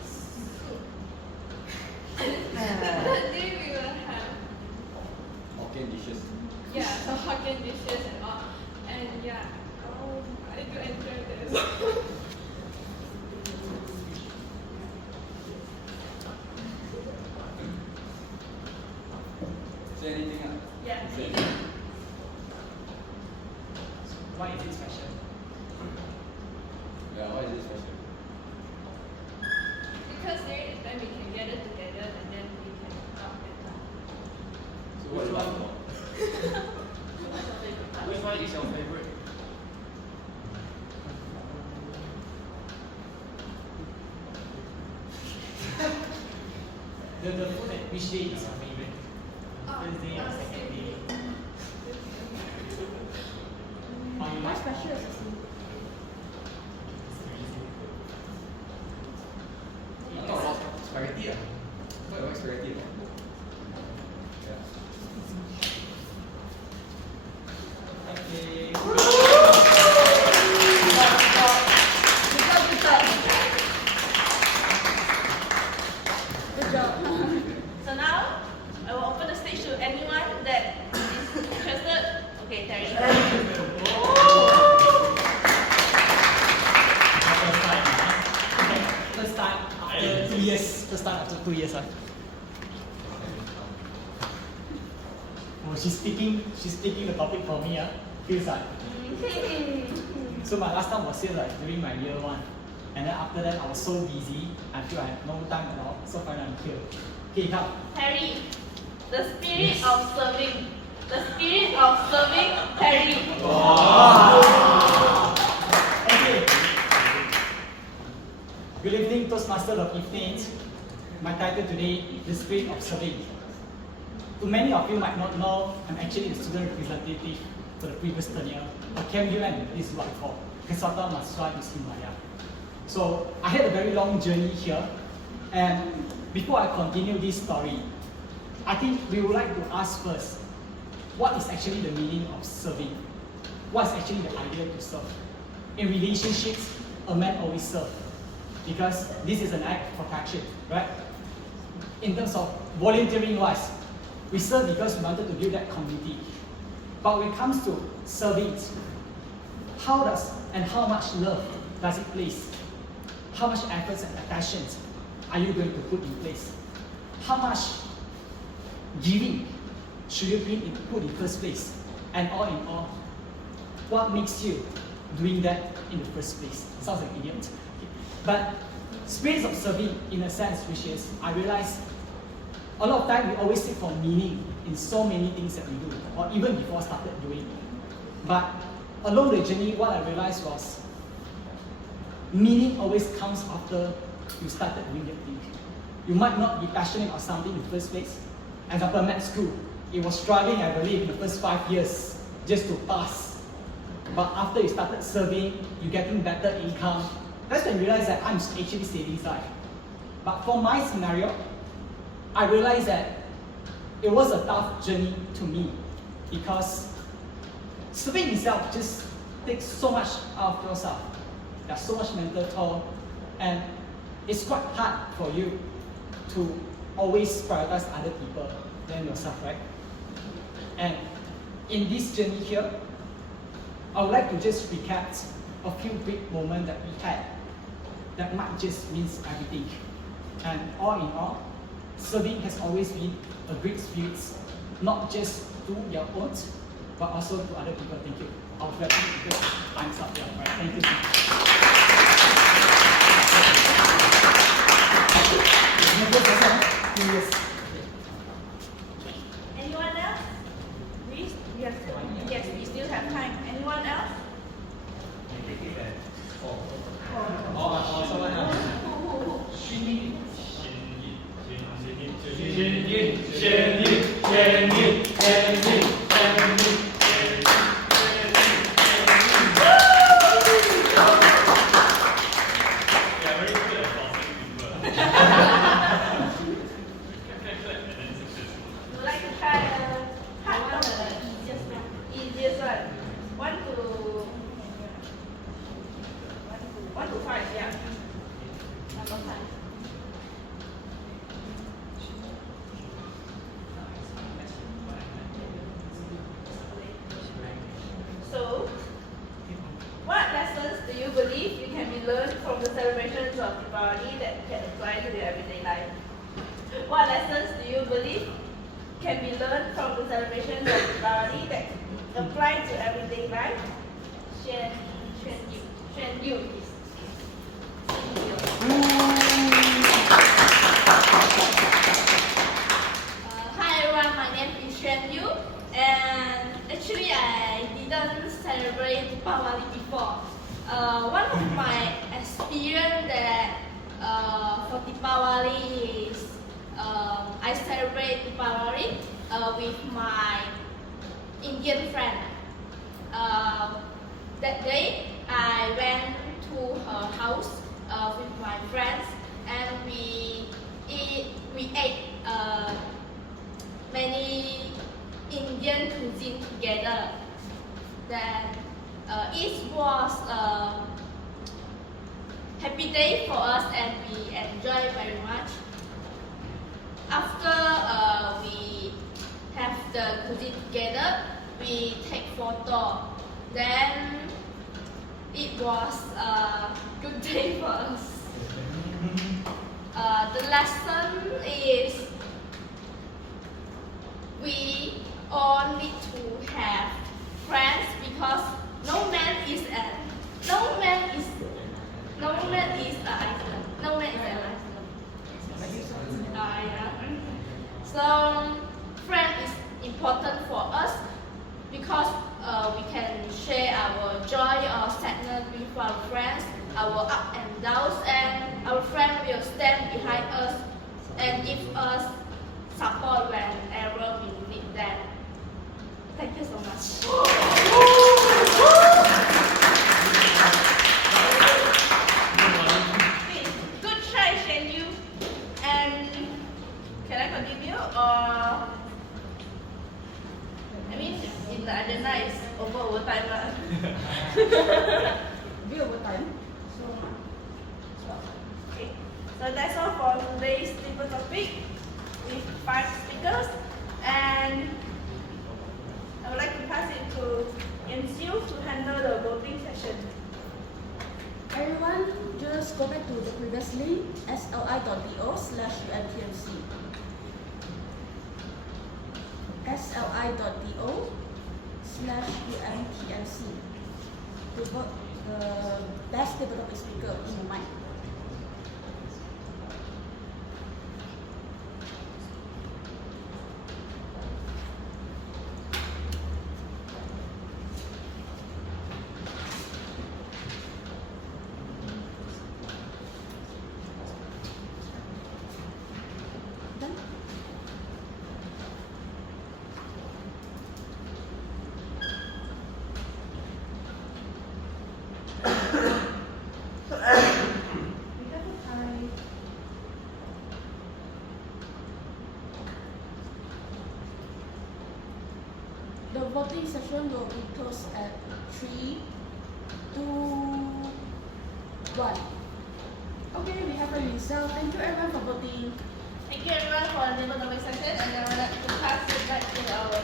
soup. And the third day, we will dishes. Yeah, so Hokkien dishes and all. And yeah, I do enjoy this. Is there anything else? Yeah. Why is it special? Yeah, why is this special? Because during the time we can gather together and then we can talk and talk. So what is it? Which one is your favorite? The food at which day is your favorite? First day or second day? Or you like? Special. I thought about spaghetti. What about spaghetti? Yeah. Okay. Good job. So now, I will open the stage to anyone that is interested. Okay, Terry. First time after 2 years. First time after 2 years. Oh, she's taking the topic for me. Feels like. So my last time was here like during my year 1. And then after that I was so busy, I feel I had no time at all. So finally I'm here. Okay, come. Terry, the spirit of serving. The spirit of serving, Terry. Okay. Good evening, Toastmaster of evening. My title today is The Spirit of Serving. To many of you might not know, I'm actually the student representative for the previous tenure. I came here and this is what I call Kesata Mahasiswa di Himalaya. So I had a very long journey here, and before I continue this story, I think we would like to ask first, what is actually the meaning of serving? What is actually the idea to serve? In relationships, a man always serves because this is an act of action, right? In terms of volunteering wise, we serve because we wanted to build that community. But when it comes to serving, how does and how much love does it place? How much efforts and attention are you going to put in place? How much giving should you put in first place? And all in all, what makes you doing that in the first place? Sounds like idiot. But spirit of serving, in a sense, which is, I realize a lot of time we always seek for meaning in so many things that we do, or even before started doing. But along the journey, what I realized was, meaning always comes after you started doing that thing. You might not be passionate about something in the first place. Example, med school. It was struggling, I believe, in the first 5 years just to pass. But after you started serving, you're getting better income. That's when you realize that I'm actually saving side. But for my scenario, I realized that it was a tough journey to me because serving itself just takes so much out of yourself. There's so much mental toll, and it's quite hard for you to always prioritize other people than yourself, right? And in this journey here, I would like to just recap a few big moments that we had that might just means everything. And all in all, serving has always been a great spirit, not just to your own, but also to other people. Thank you. I'll wrap it because time's up. Yeah, right. Thank you. Anyone else? Please? Yes, we still have time. Anyone else? Someone else. Would like to try hard one or the easiest one? 1 to 5, yeah. Number 5. Deepavali that can apply to their everyday life? What lessons do you believe can be learned from the celebrations of Deepavali that apply to everyday life? Shean Yuh, please. Hi everyone, my name is Shean Yuh, and actually I didn't celebrate Deepavali before. One of my experience that for Deepavali is I celebrate Deepavali with my Indian friend. That day I went to her house with my friends, and we ate many Indian cuisine together. Then it was a happy day for us, and we enjoyed very much. After we have the cuisine together, we take photo. Then it was a good day for us. The lesson is we all need to have friends, because no man is an island. So friend is important for us, because we can share our joy or sadness with our friends, our up and downs, and our friend will stand behind us and give us support whenever we need them. Thank you so much. Good try, Shean Yuh. And can I continue, or I mean, in the agenda is over time lah. Be over time. Okay. So that's all for today's table topic with 5 speakers, and I would like to pass it to Siew to handle the voting session. Everyone, just go back to the previous link, sli.do/UMTMC. sli.do/UMTMC to vote the best table topic speaker in your mind. The voting session will be closed at 3, 2, 1. Okay, we have a result. Thank you everyone for voting. Thank you everyone for the table topic session, and I would like to pass it back to our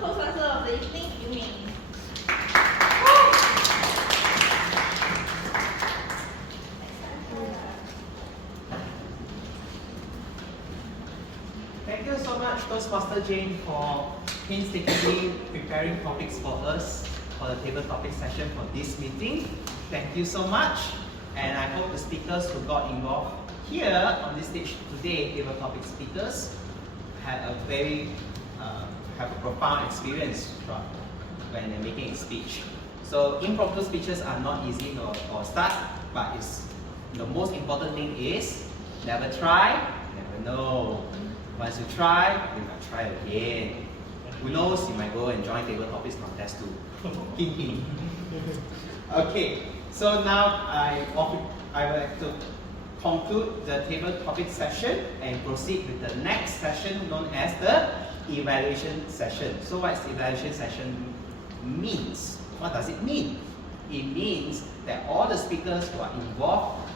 Toastmaster of the evening, Ming. Thank you so much, Toastmaster Jane, for painstakingly preparing topics for us for the table topic session for this meeting. Thank you so much, and I hope the speakers who got involved here on this stage today, table topic speakers, had a very have a profound experience when they're making a speech. So impromptu speeches are not easy or start, but the most important thing is never try, never know. Once you try, you might try again. Who knows, you might go and join table topics contest too. Okay, so now I would like to conclude the table topic session and proceed with the next session known as the evaluation session. So what is evaluation session means? What does it mean? It means that all the speakers who are involved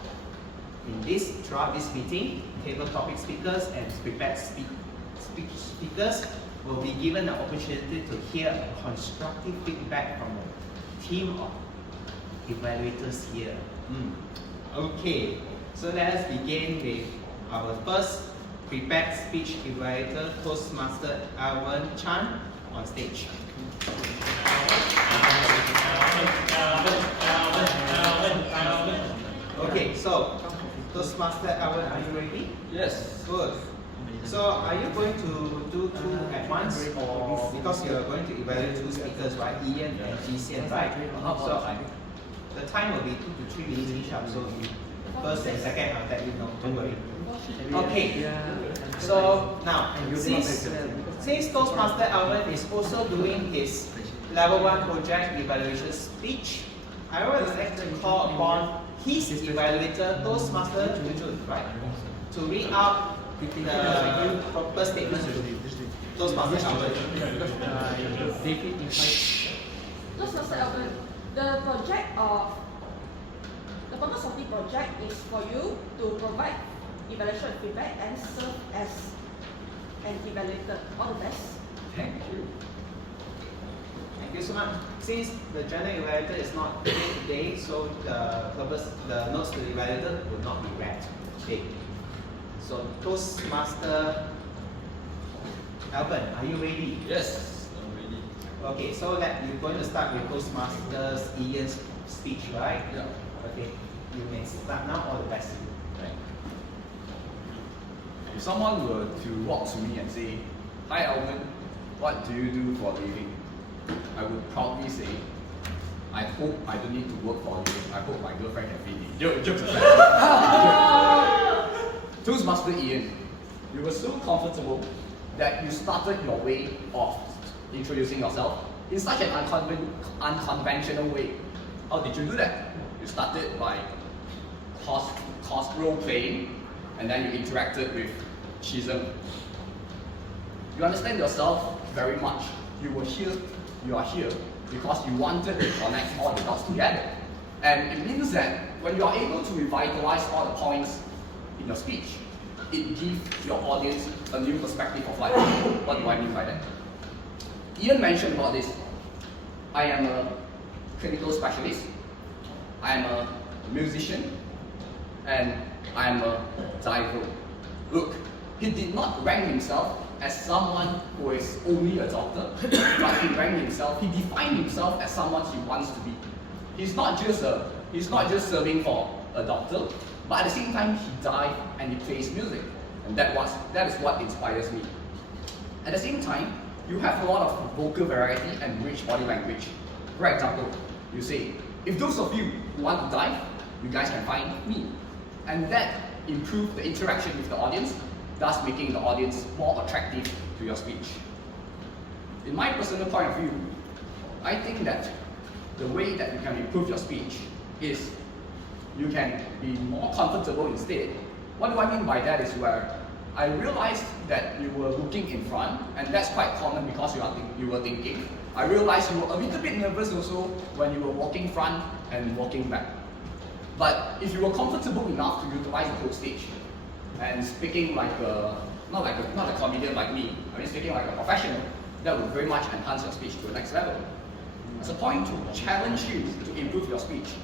in throughout this meeting, table topic speakers and prepared speakers will be given the opportunity to hear constructive feedback from a team of evaluators here. Okay, so let us begin with our first prepared speech evaluator, Toastmaster Elven Chan, on stage. Okay, so Toastmaster Elven, are you ready? Yes. Good. So are you going to do two at once, or because you are going to evaluate two speakers, right? Ian and Ji, right? So the time will be 2 to 3 minutes each up. So first and second, I'll let you know. Don't worry. Okay. So now, since Toastmaster Elven is also doing his level 1 project evaluation speech, I would like to call upon his evaluator, Toastmaster Zhi Jun, right, to read out the proper statement to Toastmaster Elven. Toastmaster Elven, the purpose of the project is for you to provide evaluation feedback and serve as an evaluator. All the best. Thank you. Thank you so much. Since the general evaluator is not here today, so the notes to the evaluator will not be read today. So Toastmaster Elven, are you ready? Yes, I'm ready. Okay, so you're going to start with Toastmaster's Ian's speech, right? Yeah. Okay, you may start now. All the best to you. Right. If someone were to walk to me and say, "Hi Elven, what do you do for a living?" I would proudly say, "I hope I don't need to work for a living. I hope my girlfriend can feed me." Jokes aside. Toastmaster Ian, you were so comfortable that you started your way of introducing yourself in such an unconventional way. How did you do that? You started by cost role playing, and then you interacted with Chisholm. You understand yourself very much. You are here because you wanted to connect all the dots together. And it means that when you are able to revitalize all the points in your speech, it gives your audience a new perspective of life. What do I mean by that? Ian mentioned about this. I am a clinical specialist, I am a musician, and I am a diver. Look, he did not rank himself as someone who is only a doctor, but he defined himself as someone he wants to be. He's not just serving for a doctor, but at the same time he dives and he plays music, and that is what inspires me. At the same time, you have a lot of vocal variety and rich body language. For example, you say, "If those of you who want to dive, you guys can find me," and that improves the interaction with the audience, thus making the audience more attractive to your speech. In my personal point of view, I think that the way that you can improve your speech is you can be more comfortable instead. What do I mean by that is where I realized that you were looking in front, and that's quite common because you were thinking. I realized you were a little bit nervous also when you were walking front and walking back. But if you were comfortable enough to utilize the whole stage and speaking like not a comedian like me, I mean speaking like a professional, that would very much enhance your speech to the next level. As a point to challenge you to improve your speech,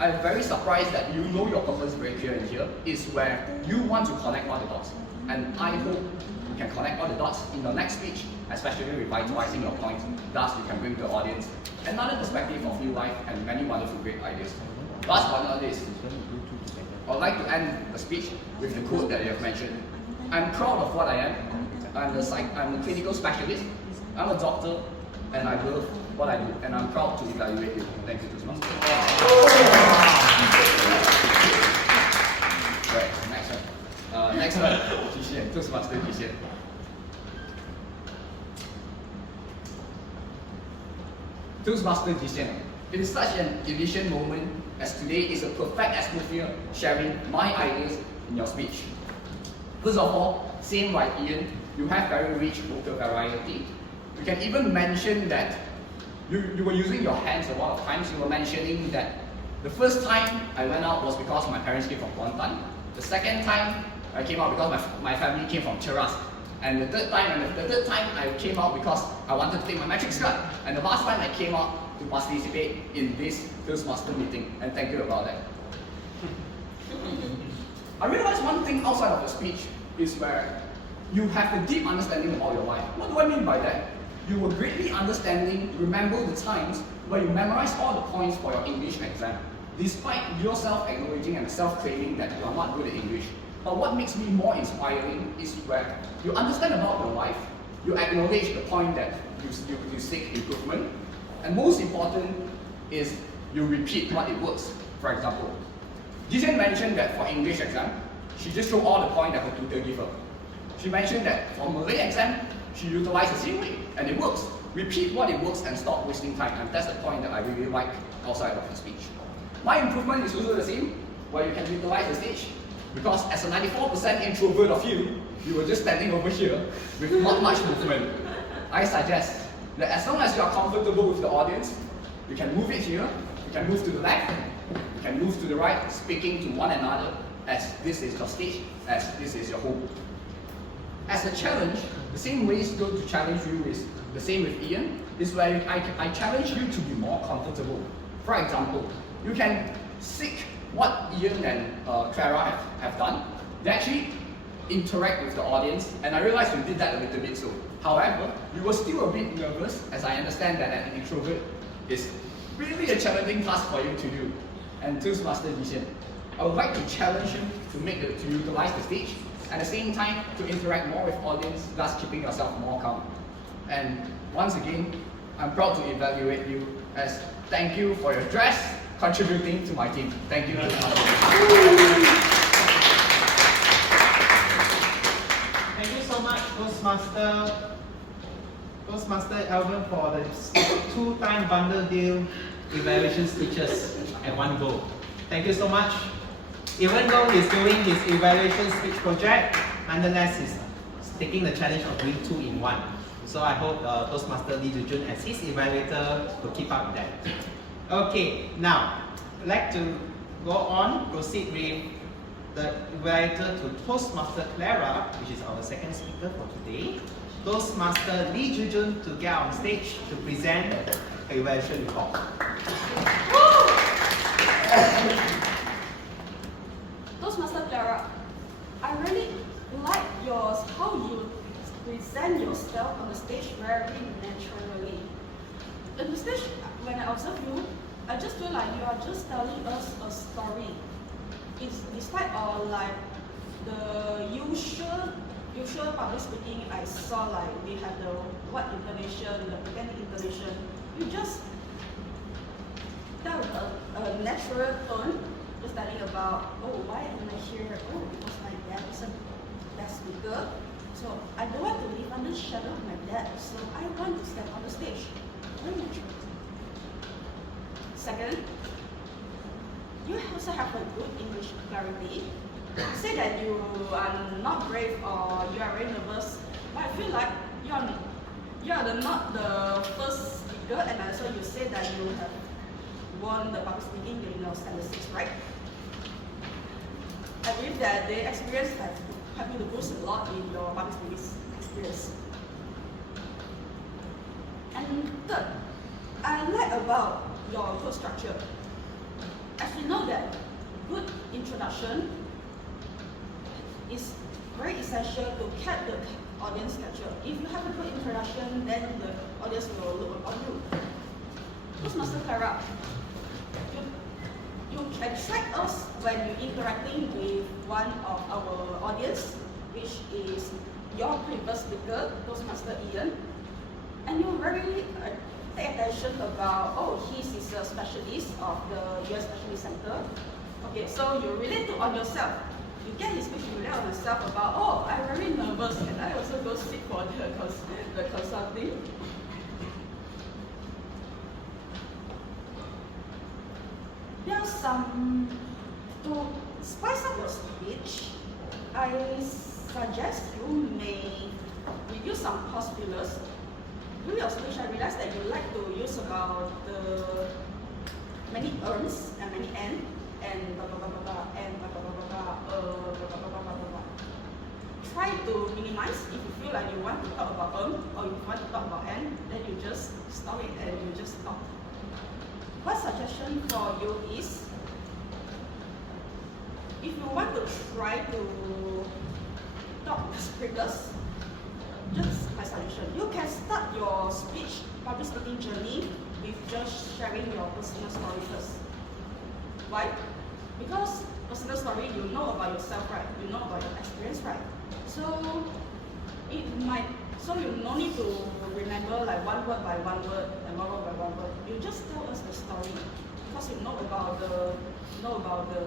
I'm very surprised that you know your purpose very clear in here, is where you want to connect all the dots. And I hope you can connect all the dots in your next speech, especially revitalizing your points. Thus, you can bring the audience another perspective of new life and many wonderful great ideas. Last but not least, I would like to end the speech with the quote that you have mentioned. I'm proud of what I am. I'm a clinical specialist. I'm a doctor, and I love what I do, and I'm proud to evaluate you. Thank you, Toastmaster. Right, next one. Next one, Ji, Toastmaster Ji. Toastmaster Ji. It is such an elation moment as today is a perfect atmosphere sharing my ideas in your speech. First of all, same like Ian, you have very rich vocal variety. You can even mention that you were using your hands a lot of times. You were mentioning that the first time I went out was because my parents came from Kuantan. The second time I came out because my family came from Cheras. And the third time I came out because I wanted to take my matric card. And the last time I came out to participate in this Toastmaster meeting. And thank you about that. I realized one thing outside of the speech is where you have a deep understanding about your life. What do I mean by that? You will greatly remember the times where you memorize all the points for your English exam, despite yourself acknowledging and self-claiming that you are not good at English. But what makes me more inspiring is where you understand about your life, you acknowledge the point that you seek improvement, and most important is you repeat what it works. For example, Zhi Jun mentioned that for English exam, she just showed all the points that her tutor gave her. She mentioned that for Malay exam, she utilized the same way, and it works. Repeat what it works and stop wasting time, and that's the point that I really like outside of her speech. My improvement is also the same, where you can utilize the stage, because as a 94% introvert of you, you were just standing over here with not much movement. I suggest that as long as you are comfortable with the audience, you can move it here, you can move to the left, you can move to the right, speaking to one another as this is your stage, as this is your home. As a challenge, the same way it's going to challenge you is the same with Ian, is where I challenge you to be more comfortable. For example, you can seek what Ian and Clara have done. They actually interact with the audience, and I realized you did that a little bit so. However, you were still a bit nervous, as I understand that an introvert is really a challenging task for you to do. And Toastmaster Zhi Jun, I would like to challenge you to utilize the stage, at the same time to interact more with audience, thus keeping yourself more calm. And once again, I'm proud to evaluate you as thank you for your dress, contributing to my team. Thank you. Thank you so much, Toastmaster Elven, for the 2-time bundle deal evaluation speeches at one go. Thank you so much. Even though he's doing his evaluation speech project, nonetheless he's taking the challenge of doing 2 in 1. So I hope Toastmaster Zhi Jun as his evaluator will keep up with that. Okay, now I'd like to proceed with the evaluator to Toastmaster Clara, which is our second speaker for today. Toastmaster Zhi Jun to get on stage to present the evaluation report. Toastmaster Clara, I really like how you present yourself on the stage very naturally. On the stage, when I observe you, I just feel like you are just telling us a story. It's despite all like the usual public speaking I saw, like we have the what intonation, the beginning intonation. You just tell a natural tone, just telling about, oh, why am I here? Oh, because my dad is a best speaker. So I don't want to live under the shadow of my dad. So I want to step on the stage. Very natural. Second, you also have a good English clarity. You say that you are not brave or you are very nervous, but I feel like you are not the first speaker, and also you say that you have won the public speaking during your standard 6, right? I believe that the experience have helped you to boost a lot in your public speaking experience. And third, I like about your code structure. As we know that good introduction is very essential to catch the audience capture. If you have a good introduction, then the audience will look upon you. Toastmaster Clara, you can track us when you're interacting with one of our audience, which is your previous speaker, Toastmaster Ian, and you really pay attention about, oh, he is a specialist of the US Specialist Center. Okay, so you relate to on yourself. You get his speech, you relate on yourself about, oh, I'm very nervous, and I also go sit for the consulting. There are some, to spice up your speech, I suggest you may reduce some pause fillers. During your speech, I realized that you like to use about the many ums and many and try to minimize. If you feel like you want to talk about or you want to talk about then you just stop it and you just stop. One suggestion for you is if you want to try to talk scriptless, just my suggestion, you can start your speech, public speaking journey with just sharing your personal story first. Why? Because personal story, you know about yourself, right? You know about your experience, right? So you no need to remember like one word by one word and one word by one word. You just tell us the story because you know about the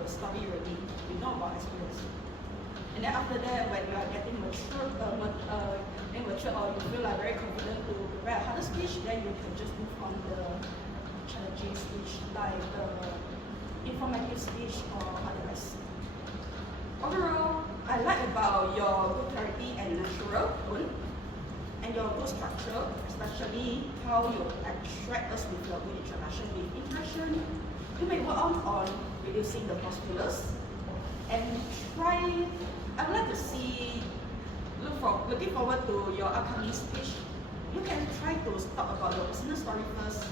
story already. You know about experience. And then after that, when you are getting mature or you feel like very confident to prepare a harder speech, then you can just move on the challenging speech like informative speech or otherwise. Overall, I like about your good clarity and natural tone, and your good structure, especially how you attract us with your good introduction with interaction. You may work on reducing the postulars and try. I'd like to see, looking forward to your upcoming speech. You can try to talk about your personal story first,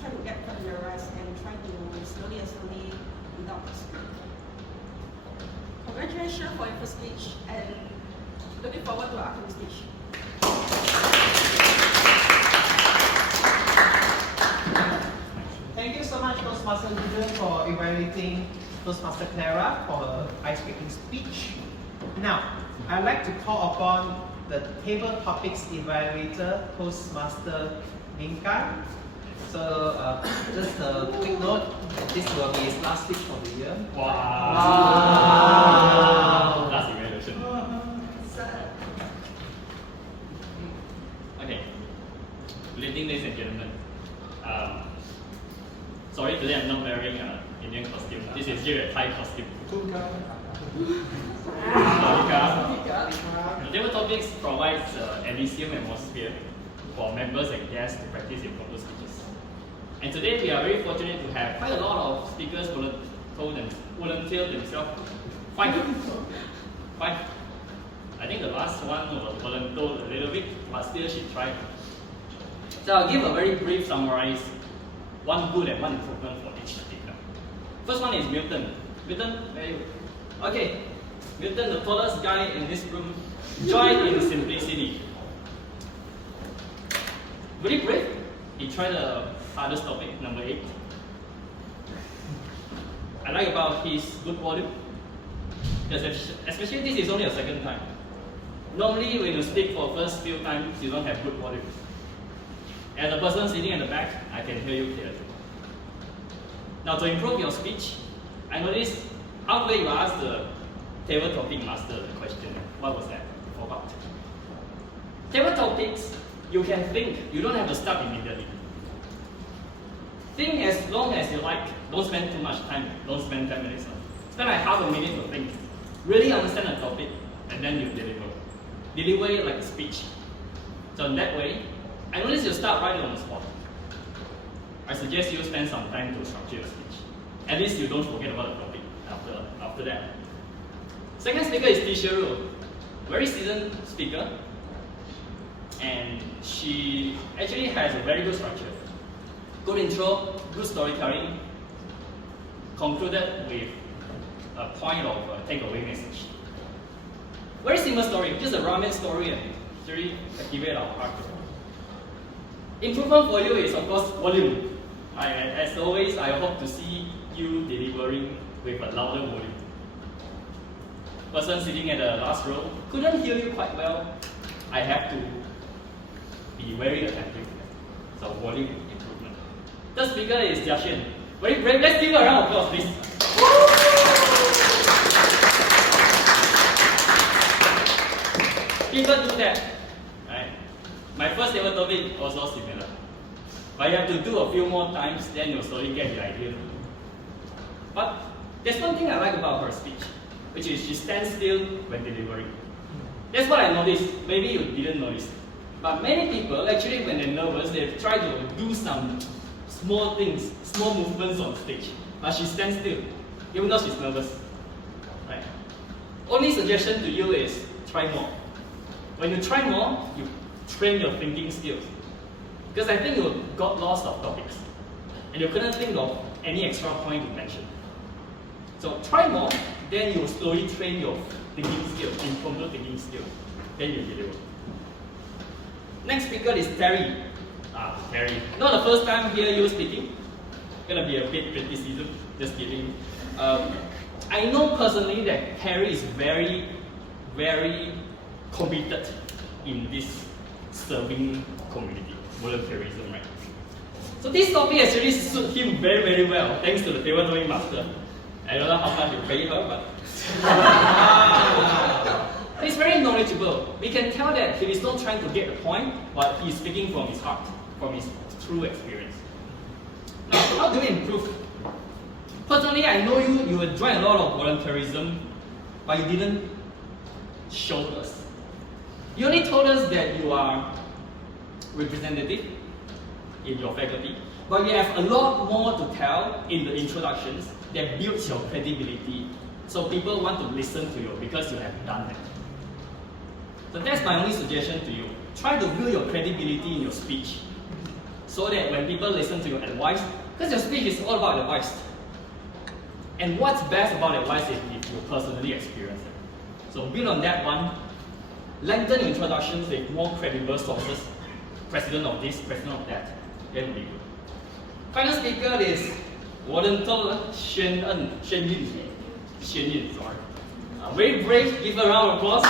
try to get familiarized and try to slowly without the script. Congratulations for your first speech and looking forward to our upcoming speech. Thank you so much, Toastmaster Zhi Jun, for evaluating Toastmaster Clara for her ice-breaking speech. Now, I'd like to call upon the table topics evaluator, Toastmaster Ming Kang. So, just a quick note, this will be his last speech for the year. Wow! Last evaluation. Okay. Good evening, ladies and gentlemen. Sorry, today I'm not wearing an Indian costume. This is here a Thai costume. The table topics provides an Elysium atmosphere for members and guests to practice impromptu speeches. And today we are very fortunate to have quite a lot of speakers volunteer themselves. Five. I think the last one was volunteered a little bit, but still she tried. So I'll give a very brief summary, one good and one improvement for each speaker. First one is Milton. Milton, okay. Milton, the tallest guy in this room, joined in simplicity. Very brave. He tried the hardest topic, number 8. I like about his good volume, especially this is only a second time. Normally, when you speak for first few times, you don't have good volume. As a person sitting at the back, I can hear you clearly. Now, to improve your speech, I noticed halfway you asked the table topic master the question. What was that? I forgot. Table topics, you can think. You don't have to start immediately. Think as long as you like. Don't spend too much time. Don't spend 10 minutes. Spend like half a minute to think. Really understand the topic, and then you deliver. Deliver it like a speech. So in that way, I notice you start right on the spot. I suggest you spend some time to structure your speech. At least you don't forget about the topic after that. Second speaker is Sherru, very seasoned speaker, and she actually has a very good structure. Good intro, good storytelling, concluded with a point of takeaway message. Very simple story, just a ramen story and really activate our heart. Improvement for you is of course volume. As always, I hope to see you delivering with a louder volume. Person sitting at the last row couldn't hear you quite well. I have to be very attentive. So volume improvement. Third speaker is Xuan. Very brave. Let's give a round of applause, please. People do that. Right? My first ever topic was also similar. But you have to do a few more times, then you'll slowly get the idea. But there's one thing I like about her speech, which is she stands still when delivering. That's what I noticed. Maybe you didn't notice. But many people, actually, when they're nervous, they try to do some small things, small movements on stage. But she stands still, even though she's nervous. Right? Only suggestion to you is try more. When you try more, you train your thinking skills. Because I think you got lost of topics. And you couldn't think of any extra point to mention. So try more, then you slowly train your thinking skill, impromptu thinking skill. Then you deliver. Next speaker is Terry. Terry. Not the first time here you speaking. Gonna be a bit criticism. Just kidding. I know personally that Terry is very, very committed in this serving community, volunteerism, right? So this topic actually suits him very, very well, thanks to the table master. I don't know how much you pay her, but he's very knowledgeable. We can tell that he is not trying to get a point, but he is speaking from his heart, from his true experience. Now, how do we improve? Personally, I know you enjoy a lot of volunteerism, but you didn't show us. You only told us that you are representative in your faculty, but you have a lot more to tell in the introductions that builds your credibility. So people want to listen to you because you have done that. So that's my only suggestion to you. Try to build your credibility in your speech, so that when people listen to your advice, because your speech is all about advice. And what's best about advice is if you personally experience it. So build on that one. Lengthen your introductions with more credible sources. President of this, president of that. That will be good. Final speaker is Shean Yuh, sorry. Very brave, give a round of applause.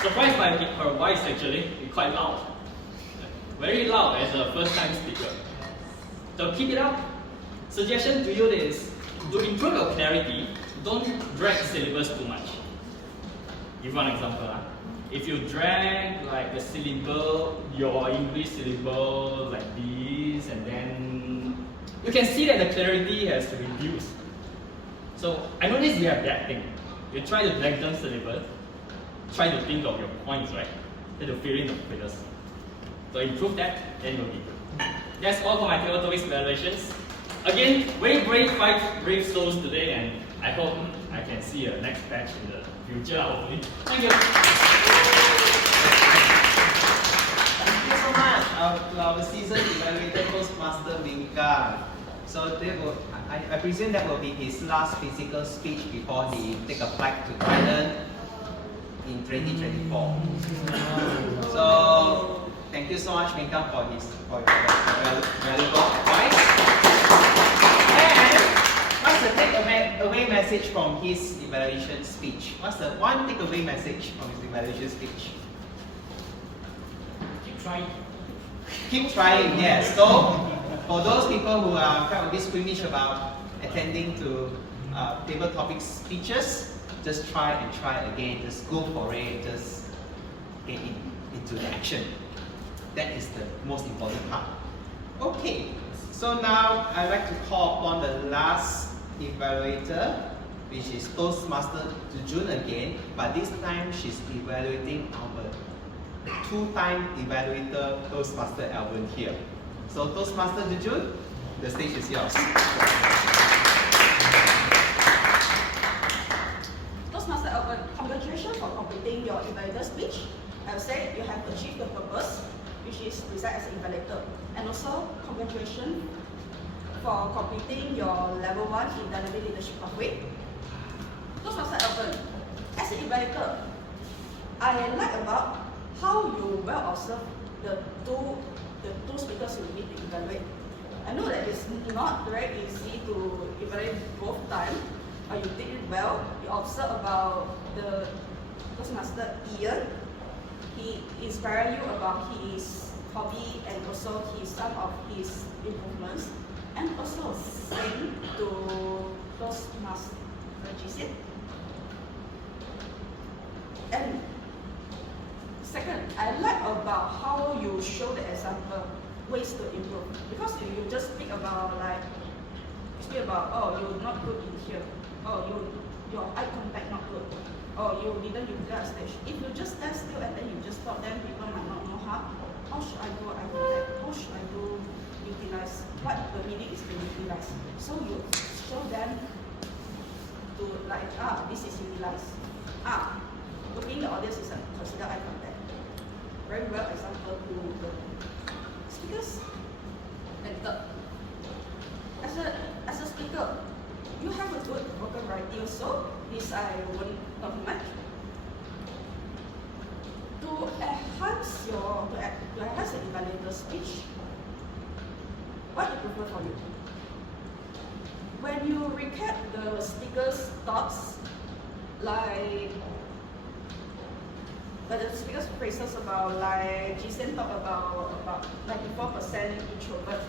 Surprised by her voice actually, it's quite loud. Very loud as a first time speaker. So keep it up. Suggestion to you is, to improve your clarity, don't drag syllabus too much. Give one example. If you drag like the syllable, your English syllable like this, and then you can see that the clarity has reduced. So I noticed you have that thing. You try to lengthen syllabus, try to think of your points, right? Try to fill in the fillers. So improve that, then you'll be good. That's all for my table topics evaluations. Again, very brave, 5 brave souls today, and I hope I can see a next batch in the future, hopefully. Thank you. Thank you so much to our seasoned evaluator Toastmaster Ming Kang. So I presume that will be his last physical speech before he take a flight to Thailand in 2024. So thank you so much, Ming Kang, for your valuable advice. And what's the takeaway message from his evaluation speech? What's the one takeaway message from his evaluation speech? Keep trying. Keep trying, yes. So for those people who are kind of a bit squeamish about attending to table topic speeches, just try and try again. Just go for it. Just get into the action. That is the most important part. Okay, so now I'd like to call upon the last evaluator, which is Toastmaster Zhi Jun again, but this time she's evaluating our 2-time evaluator Toastmaster Elven here. So Toastmaster Zhi Jun, the stage is yours. Toastmaster Elven, congratulations for completing your evaluator speech. I would say you have achieved the purpose, which is preside as an evaluator. And also, congratulations for completing your level 1 in dynamic leadership pathway. Toastmaster Elven, as an evaluator, I like about how you well observe the two speakers you need to evaluate. I know that it's not very easy to evaluate both times, but you did it well. You observe about the Toastmaster Yeat. He inspired you about his hobby and also some of his improvements, and also same to Toastmaster Yeat. And second, I like about how you show the example ways to improve, because if you just speak about oh, you're not good in here, oh, your eye contact not good, oh, you didn't utilize stage. If you just stand still and then you just stop, then people might not know how should I do eye contact, how should I do utilize, what the meaning is to utilize. So you show them to like, this is utilized. Looking the audience is consider eye contact. Very well example to the speakers. And third, as a speaker, you have a good vocal variety also. This I won't talk much. To enhance the evaluator speech, what you prefer for you? When you recap the speaker's thoughts, like the speaker's phrases about like Jisan talk about 94% introvert,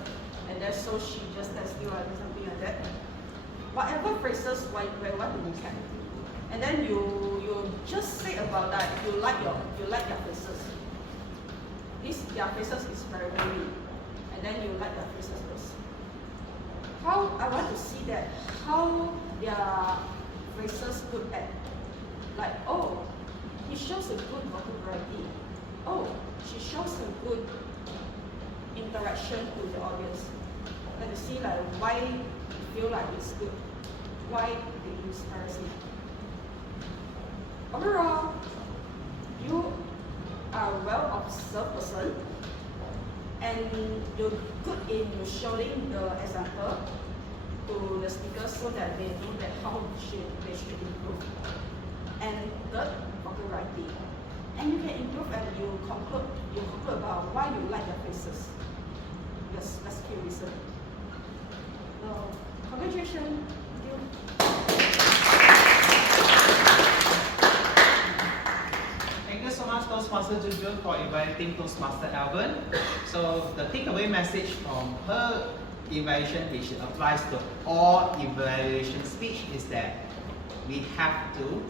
and then so she just tells you something like that. Whatever phrases when you want to recap, and then you just say about that you like their phrases. Their phrases is very very, and then you like their phrases first. How I want to see that how their phrases good at, like, oh, he shows a good vocal variety. Oh, she shows a good interaction with the audience. And to see like why you feel like it's good, why it inspires you. Overall, you are a well-observed person, and you're good in showing the example to the speakers so that they know that how they should improve. And third, vocal variety. And you can improve and you conclude about why you like their phrases. Yes, that's key reason. So, congratulations. Thank you. Thank you so much, Toastmaster Zhi Jun, for evaluating Toastmaster Elven. So the takeaway message from her evaluation, which applies to all evaluation speech, is that we have to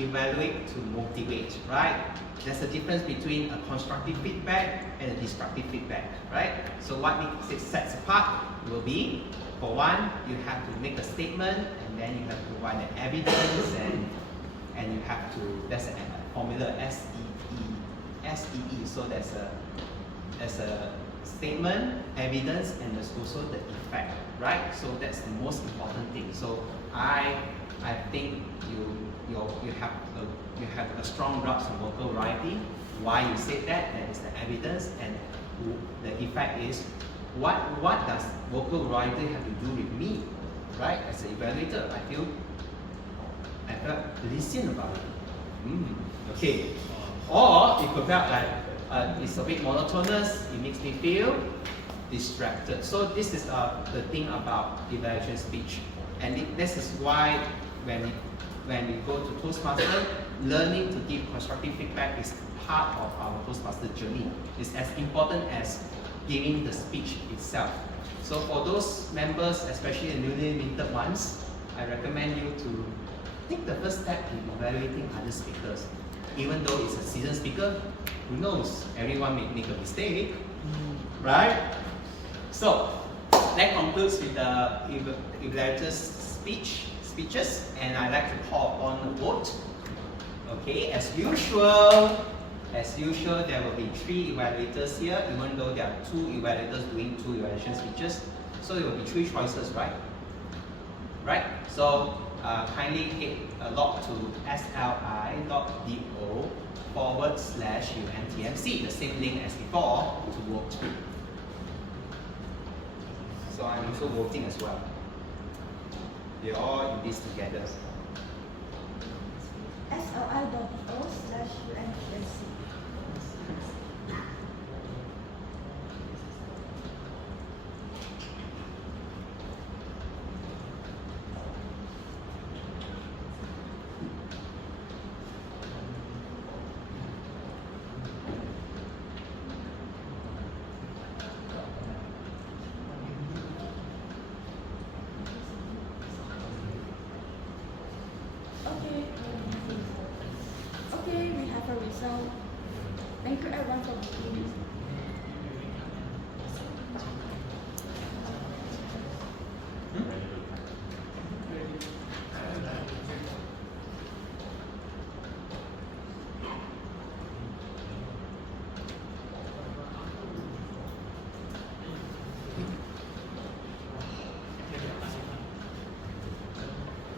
evaluate to motivate, right? There's a difference between a constructive feedback and a destructive feedback, right? So what makes it sets apart will be, for one, you have to make a statement, and then you have to provide the evidence, and you have to, that's a formula SEE. So there's a statement, evidence, and there's also the effect, right? So that's the most important thing. So I think you have a strong grasp of vocal variety. Why you said that? That is the evidence, and the effect is what does vocal variety have to do with me, right? As an evaluator, I felt listen about it. Okay. Or if you felt like it's a bit monotonous, it makes me feel distracted. So this is the thing about evaluation speech, and this is why when we go to Toastmaster, learning to give constructive feedback is part of our Toastmaster journey. It's as important as giving the speech itself. So for those members, especially the newly minted ones, I recommend you to take the first step in evaluating other speakers. Even though it's a seasoned speaker, who knows, everyone may make a mistake, right? So that concludes with the evaluator's speeches, and I'd like to call upon the vote. Okay, as usual, there will be 3 evaluators here, even though there are 2 evaluators doing 2 evaluation speeches. So there will be 3 choices, right? Right? So kindly log to sli.do/UMTMC, the same link as before, to vote. So I'm also voting as well. We're all in this together. sli.do/UMTMC. Okay, we have a result. Thank you everyone for voting.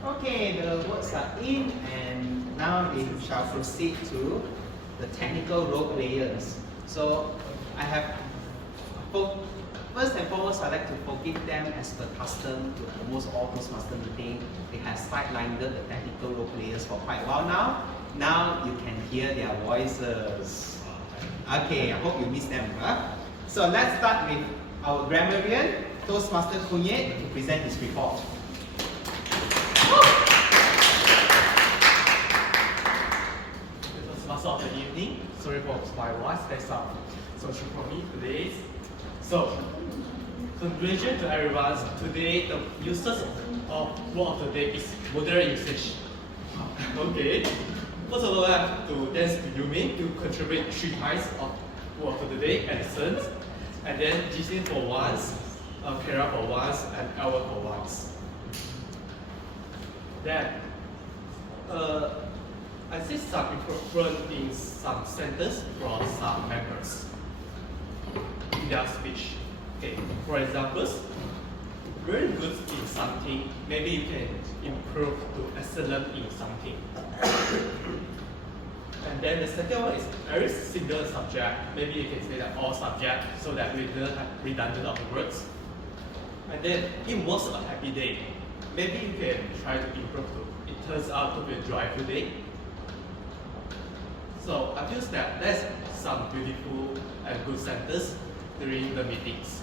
Okay, the votes are in, and now we shall proceed to the technical role players. So I have First and foremost, I'd like to forgive them as per custom to almost all Toastmaster meeting. They have sidelined the technical role players for quite a while now. Now you can hear their voices. Okay, I hope you miss them. Huh? So let's start with our grammarian, Toastmaster Koon to present his report. Toastmaster of the evening. Sorry for my voice, there's some social for me today. So, congratulations to everyone. Today, the usage of word of the day is moderate usage. Okay. First of all, I have to thanks to Yumin to contribute 3 times of word of the day and lessons. And then Zhi Jun for once, Clara for once, and Elven for once. Then, I see some improvement in some sentences from some members in their speech. Okay, for example, very good in something, maybe you can improve to excellent in something. And then the second one is every single subject, maybe you can say that all subjects so that we don't have redundant of the words. And then it was a happy day. Maybe you can try to improve to it turns out to be a joyful day. So I feel that there's some beautiful and good sentences during the meetings.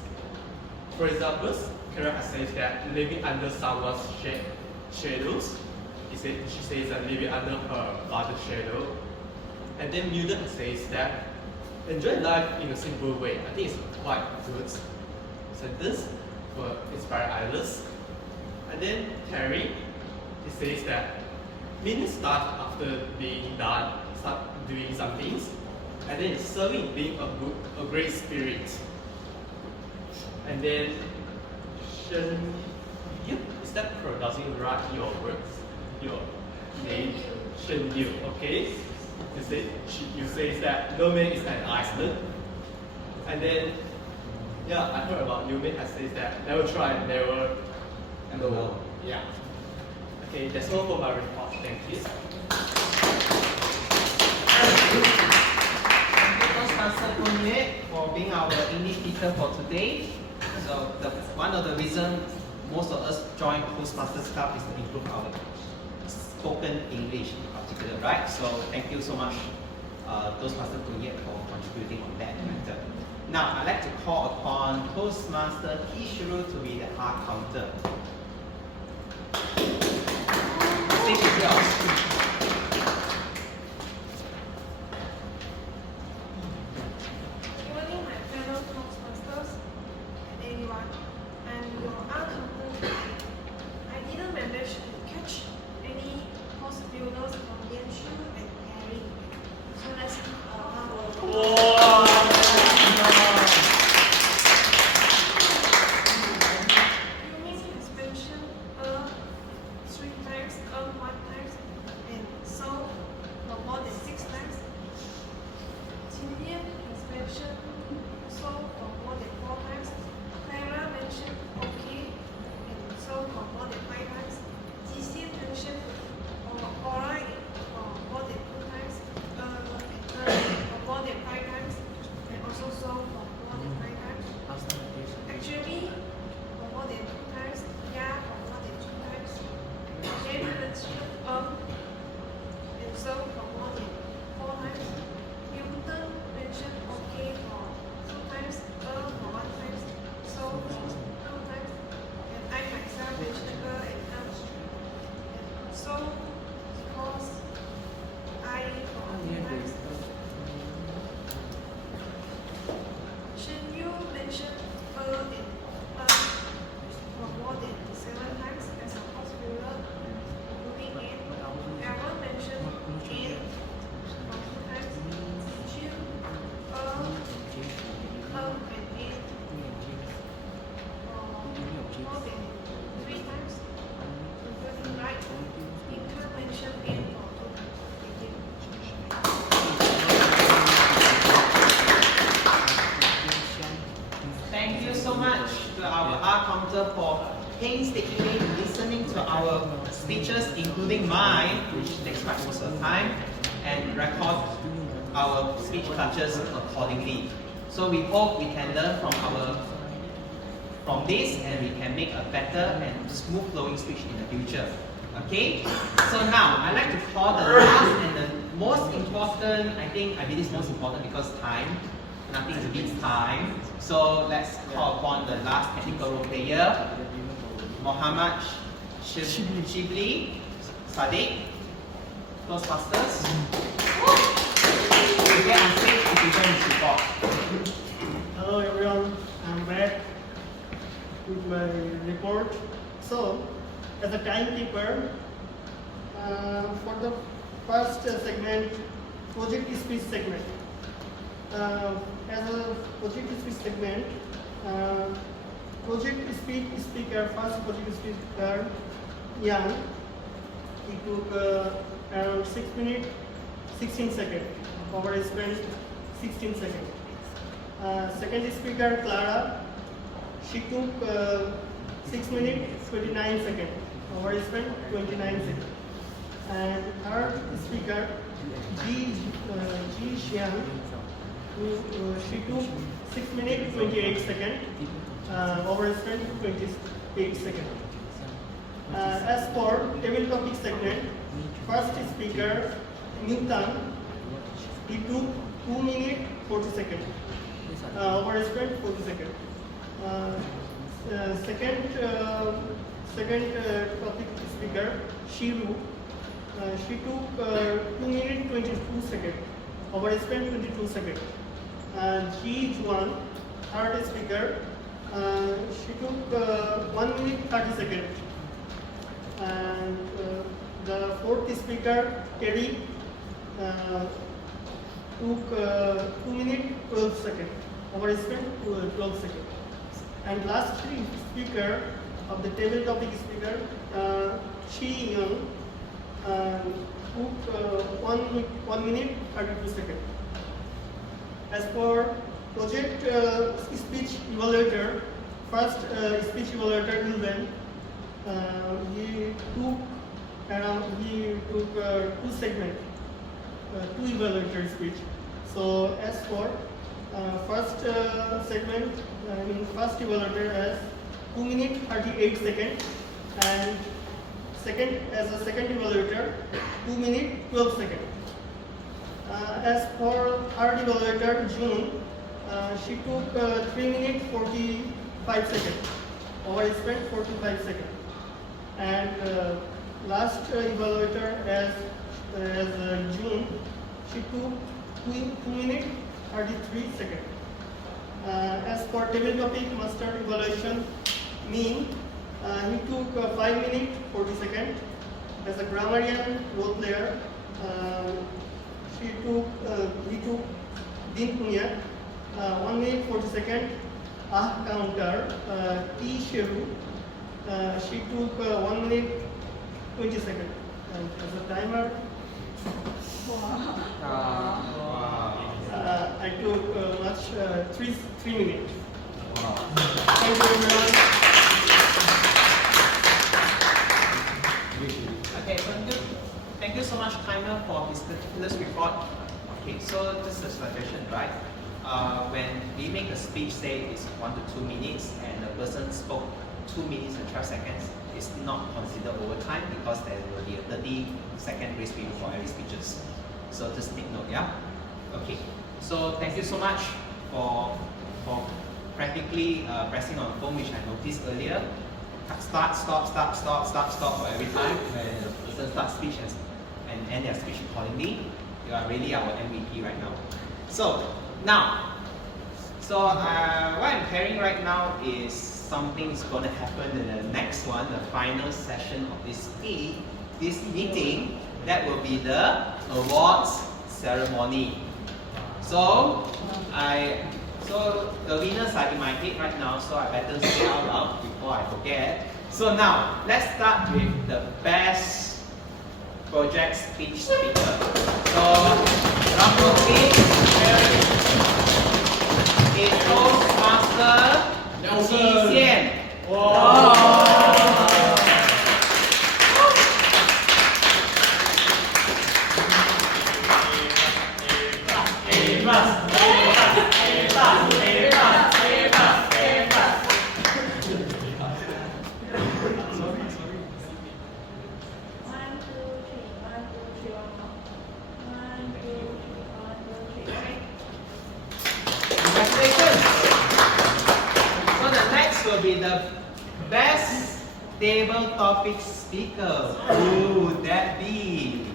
For example, Clara says that living under someone's shadows. She says that living under her father's shadow. And then Milton says that enjoy life in a simple way. I think it's quite good sentence for inspire others. And then Terry, he says that meaning start after being done, start doing some things, and then serving being a great spirit. And then Shean Yuh, is that pronouncing right your words? Your name? Shean Yuh, okay? You say that no man is an island. And then, yeah, I heard about Yumin has said that never try, never know. Yeah. Okay, that's all for my report. Thank you. Thank you, Toastmaster Koon for being our English teacher for today. So one of the reasons most of us join Toastmasters Club is to improve our spoken English in particular, right? So thank you so much, Toastmaster Koon for contributing on that matter. Now, I'd like to call upon Toastmaster Sherru to be the R counter. Stage is yours. Good morning, my fellow Toastmasters and everyone. I'm your accountant. I didn't manage to catch any post builders from Yeat and Harry. So let's give a round of applause. Yumin has mentioned 3 times, 1 times, and so for more than 6 times. Zhi Jun has mentioned so for more than 4 times. Clara mentioned okay, and so for more than 5 times. Zhi Jun mentioned alright for more than 2 times, and for more than 5 times, and also so for more than 5 times. Actually, for more than 2 times, yeah, for more than 2 times. Jen mentioned and so for more than 4 times. Milton mentioned okay for 2 times, for 1 time, so for 2 times. And I myself mentioned and so because I for 2 times. Shean Yuh mentioned and for more than 7 times as a hospital. Moving in, Elven mentioned in for 2 times. Zhi Jun, and in for more than 3 times. Including right, Ming Kang mentioned in for 2 times. Thank you. Thank you so much to our R counter for painstakingly listening to our speeches, including mine, which takes quite most of the time, and record our speech clutches accordingly. So we hope we can learn from this and we can make a better and smooth flowing speech in the future. Okay? So now I'd like to call the last and the most important, I believe it's most important because time. Nothing beats time. So let's call upon the last technical role player, Muhammad Shibly, Sadiq, Toastmasters. You get on stage to present his report. Hello everyone, I'm back with my report. So, as a timekeeper, for the first segment, project speech segment. As a project speech segment, project speech speaker, first project speaker, Yeat, he took around 6 minutes, 16 seconds, over spent 16 seconds. Second speaker, Clara, she took 6 minutes, 29 seconds, over spent 29 seconds. And third speaker, Zhi Jun, she took 6 minutes, 28 seconds, over spent 28 seconds. As for table topic segment, first speaker, Ming Kang, he took 2 minutes, 40 seconds, over spent 40 seconds. Second topic speaker, Sherru, she took 2 minutes, 22 seconds, over spent 22 seconds. Zhi Jun, third speaker, she took 1 minute 30 seconds. And the fourth speaker, Yeat, took 2 minutes 12 seconds, over spent 12 seconds. And last three speaker of the table topic speaker, Shean Yuh, took 1 minute 32 seconds. As for project speech evaluator, first speech evaluator Elven, he took two segments, two evaluator speech. So as for first segment, first evaluator has 2 minutes 38 seconds, and second evaluator 2 minutes 12 seconds. As for third evaluator June, she took 3 minutes 45 seconds, over spent 45 seconds. And last evaluator as June, she took 2 minutes 33 seconds. As for table topic master evaluation, Meng, he took 5 minutes 40 seconds. As a grammarian role player, he took Deepavali, 1 minute 40 seconds. Counter, Sherru, she took 1 minute 20 seconds. And as a timer, I took much 3 minutes. Wow. Thank you everyone. Okay, thank you so much, Timer, for his meticulous report. Okay, so this is a suggestion, right? When we make a speech, say it's 1 to 2 minutes, and the person spoke 2 minutes and 12 seconds, it's not considered overtime because there will be a 30-second grace period for every speeches. So just take note, yeah? Okay, so thank you so much for practically pressing on the phone, which I noticed earlier. Start, stop for every time when the person starts speech and end their speech accordingly. You are really our MVP right now. So now, what I'm carrying right now is something's going to happen in the next one, the final session of this meeting. That will be the awards ceremony. So the winners are in my head right now, so I better say out loud before I forget. So now, let's start with the best project speech speaker. So, drum roll please. It's Toastmaster Xuan. will be the best table topic speaker? Who would that be?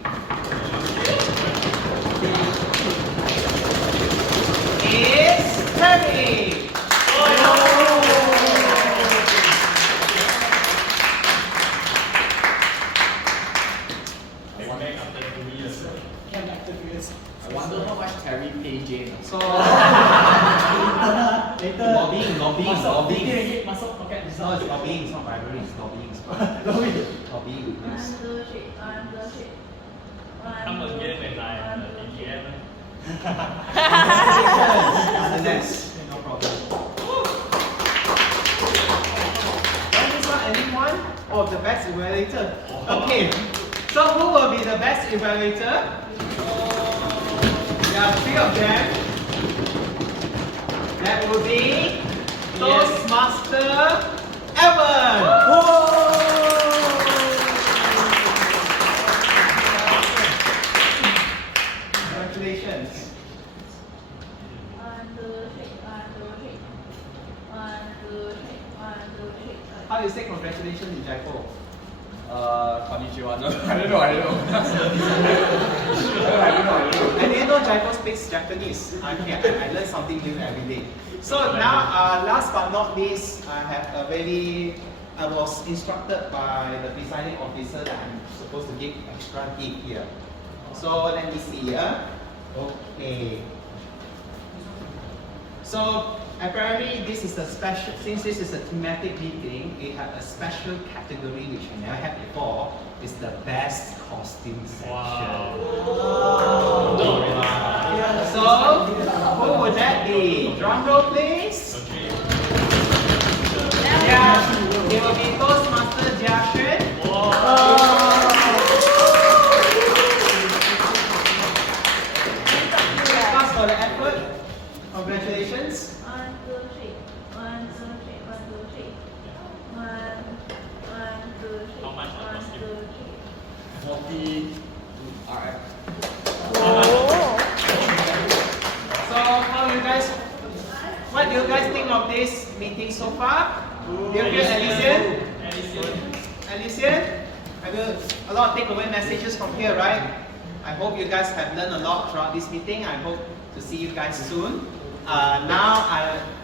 It's Terry! I wonder how much Terry pay Jane. So, Later. lobbying. Masuk ringgit masuk pocket No, result. it's lobbying, it's not bribery, it's lobbying. Lobbying, yes. 1, 2, 3, 1, 2, 3. 他们约美来体验。 The next, no problem. When is not anyone? Oh, the best evaluator. Okay, so who will be the best evaluator? There are 3 of them. That will be Toastmaster Elven. Congratulations. 1, 2, 3, 1, 2, 3. 1, 2, 3, 1, 2, 3. How do you say congratulations in Jaipur? Konnichiwa. No, I don't know. I don't know. I didn't know Jaipur speaks Japanese. I learn something new every day. So now, last but not least, I was instructed by the presiding officer that I'm supposed to give extra gift here. So let me see here. Okay. So apparently this is a special, since this is a thematic meeting, we have a special category which I never had before. It's the best costume section. So who would that be? Drum roll please. Yeah, it will be Toastmaster Zhi Jun. Thanks for the effort. Congratulations. 1, 2, 3. 1, 2, 3, 1, 2, 3. 1, 2, 3. How much 1, 2, 3. 40 RF. So how you guys, what do you guys think of this meeting so far? Do you feel Elysian? I will a lot of takeaway messages from here, right? I hope you guys have learned a lot throughout this meeting. I hope to see you guys soon. Now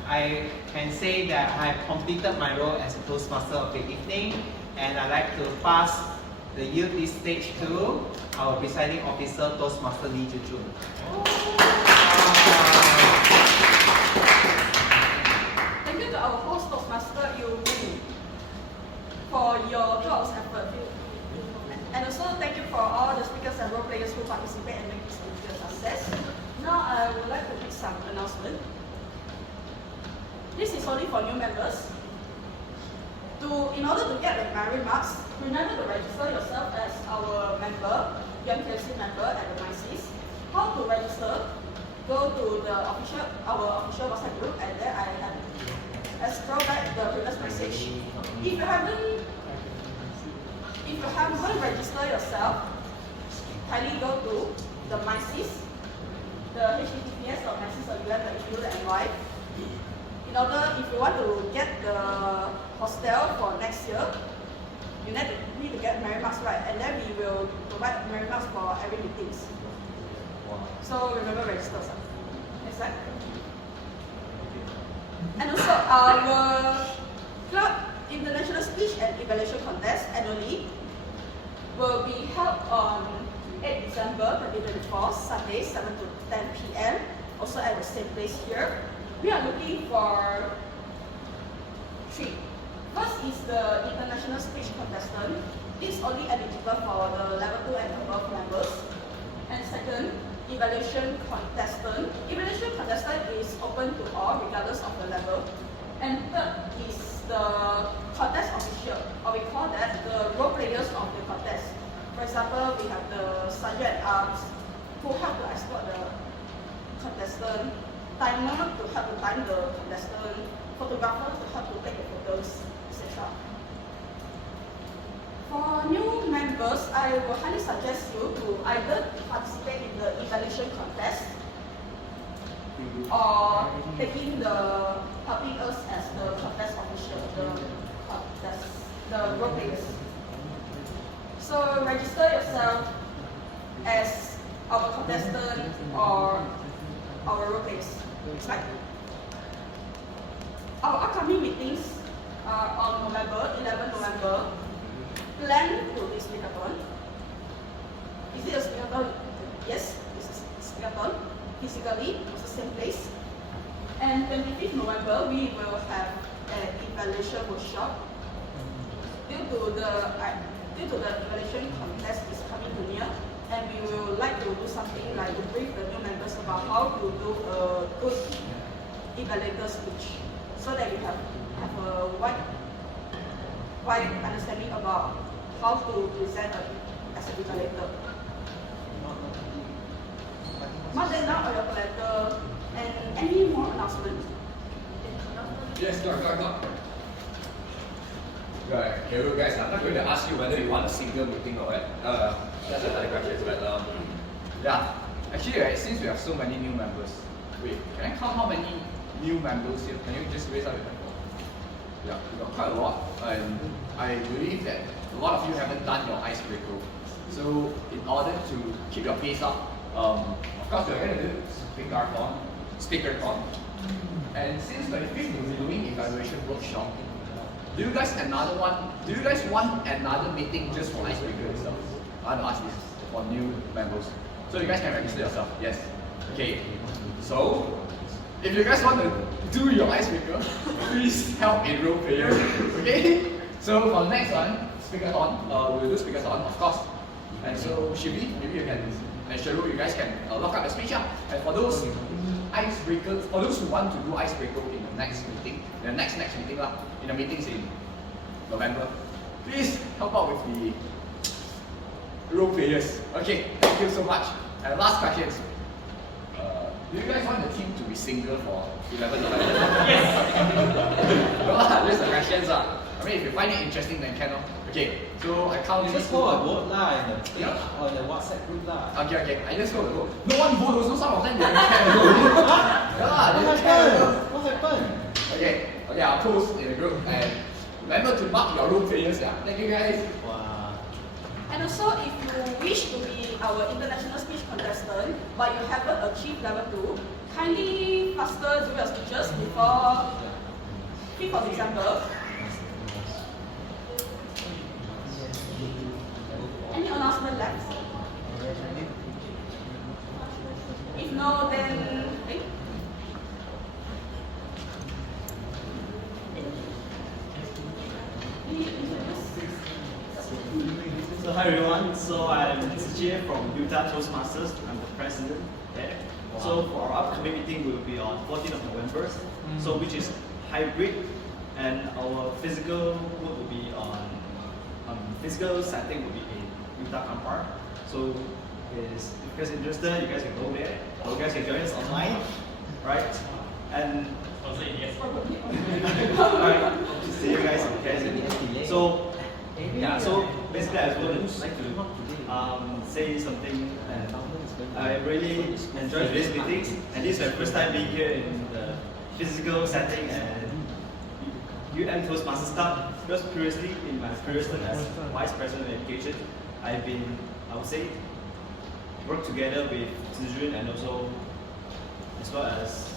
I can say that I have completed my role as a Toastmaster of the evening, and I'd like to pass the youth this stage to our presiding officer, Toastmaster Zhi Jun. Thank you to our host Toastmaster Ming for your job's effort. And also thank you for all the speakers and role players who participate and make this meeting a success. Now I would like to make some announcement. This is only for new members. In order to get the merit marks, remember to register yourself as our member, UMTMC member at the MySys. How to register? Go to our official WhatsApp group, and there I have scroll back the previous message. If you haven't registered yourself, kindly go to the MySys, the https.mysys.un.edu.ny. In order, if you want to get the hostel for next year, you need to get merit marks, right? And then we will provide merit marks for every meetings. So remember, register yourself. Next slide. And also our club international speech and evaluation contest annually will be held on 8 December 2024, Sunday, 7 to 10 p.m. Also at the same place here. We are looking for 3. First is the international speech contestant. It's only eligible for the level 2 and above members. And second, evaluation contestant. Evaluation contestant is open to all regardless of the level. And third is the contest official, or we call that the role players of the contest. For example, we have the sergeant at arms who help to escort the contestant, timer to help to time the contestant, photographer to help to take the photos, etc. For new members, I will highly suggest you to either participate in the evaluation contest or helping us as the contest official, the role players. So register yourself as our contestant or our role players. Right? Our upcoming meetings are on 11 November. Plan to be speakathon. Is it a speakathon? Yes, this is speakathon. Physically, it's the same place. And 25th November, we will have an evaluation workshop. Due to the evaluation contest is coming to near, and we will like to do something like to brief the new members about how to do a good evaluator speech, so that you have a wide understanding about how to present as an evaluator. Mark that down on your calendar. And any more announcements? Yes, go. Right, here we guys. I'm not going to ask you whether you want a single meeting or what. That's another question. But yeah, actually, right, since we have so many new members, wait, can I count how many new members here? Can you just raise up your hand? Yeah, we got quite a lot, and I believe that a lot of you haven't done your icebreaker. So, in order to keep your pace up, of course, we're going to do speaker-thon. And since 25th we'll be doing evaluation workshop, do you guys want another meeting just for icebreaker itself? I want to ask this for new members. So you guys can register yourself. Yes. Okay. So if you guys want to do your icebreaker, please help enroll players. Okay? So for the next one, speaker-thon, we'll do speaker-thon, of course. And so Shibly, maybe you can, and Sherru, you guys can lock up the speech up. And for those icebreakers, for those who want to do icebreaker in the next meeting, in the meetings in November, please help out with the role players. Okay, thank you so much. And last question. Do you guys want the team to be single for 11 November? Yes! No, just the questions. I mean, if you find it interesting, then can. Okay, so I count this. Just hold a vote in the page or in the WhatsApp group Okay, I just hold a vote. No one vote also, some of them didn't care. What happened? Okay, I'll post in the group and remember to mark your role players. Thank you guys. Wow. And also, if you wish to be our international speech contestant, but you haven't achieved level 2, kindly faster do your speeches before 5th of December. Any announcement left? If no, then So hi everyone, so I'm Zhi Jun from Utah Toastmasters. I'm the president there. So for our upcoming meeting will be on 14th of November, so which is hybrid, and our physical vote will be on physical setting will be in Utah Park. So if you guys are interested, you guys can go there, or you guys can join us online, right? And alright, see you guys. So yeah, so basically I would like to say something. I really enjoyed today's meetings, and this is my first time being here in the physical setting and Toastmaster staff, because previously in my previous term as Vice President of Education, I've been, I would say, work together with Zhi Jun and also as well as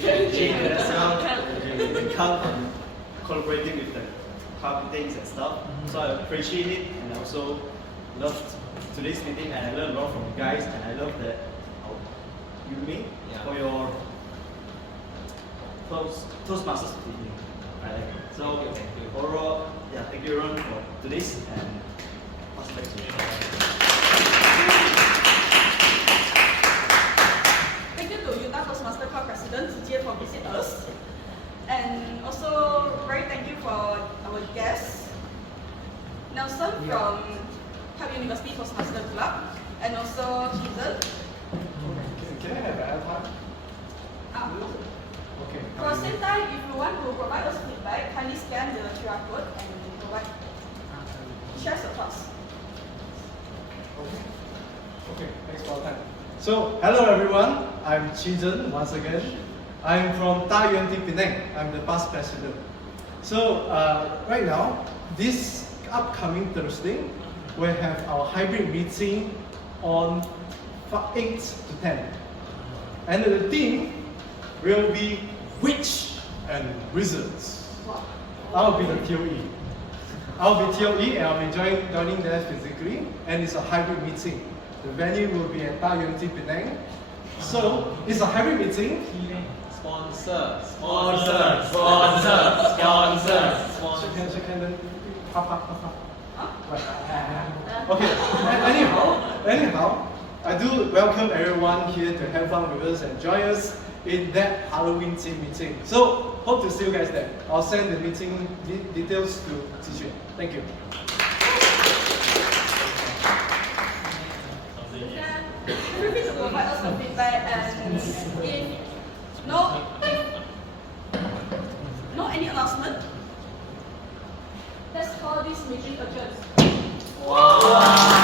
Jane and Ming Kang and collaborating with the club things and stuff. So I appreciate it, and I also loved today's meeting, and I learned a lot from you guys, and I love that you made for your Toastmasters meeting. I like it. So overall, yeah, thank you everyone for today's, and pass it back to you. Thank you to Utah Toastmaster Club President Zhi Jun for visiting us. And also very thank you for our guests, Nelson from Cap University Toastmaster Club, and also Hilton. Can I have an AirPod? Okay. For the same time, if you want to provide us feedback, kindly scan the QR code and provide share your thoughts. So, hello everyone, I'm Zhi Jun once again. I'm from UMTMC Penang. I'm the past president. So, right now, this upcoming Thursday, we have our hybrid meeting on 8 to 10. And the theme will be Witch and Wizards. I'll be the TOE. I'll be TOE and I'll be joining there physically, and it's a hybrid meeting. The venue will be at UMTMC Penang. So, it's a hybrid meeting. Sponsor. Okay, anyhow, I do welcome everyone here to have fun with us and join us in that Halloween team meeting. So, hope to see you guys there. I'll send the meeting details to Zhi Jun. Thank you. Feel free to provide us some feedback, and if no any announcement, Let's call this meeting adjourned. Wow.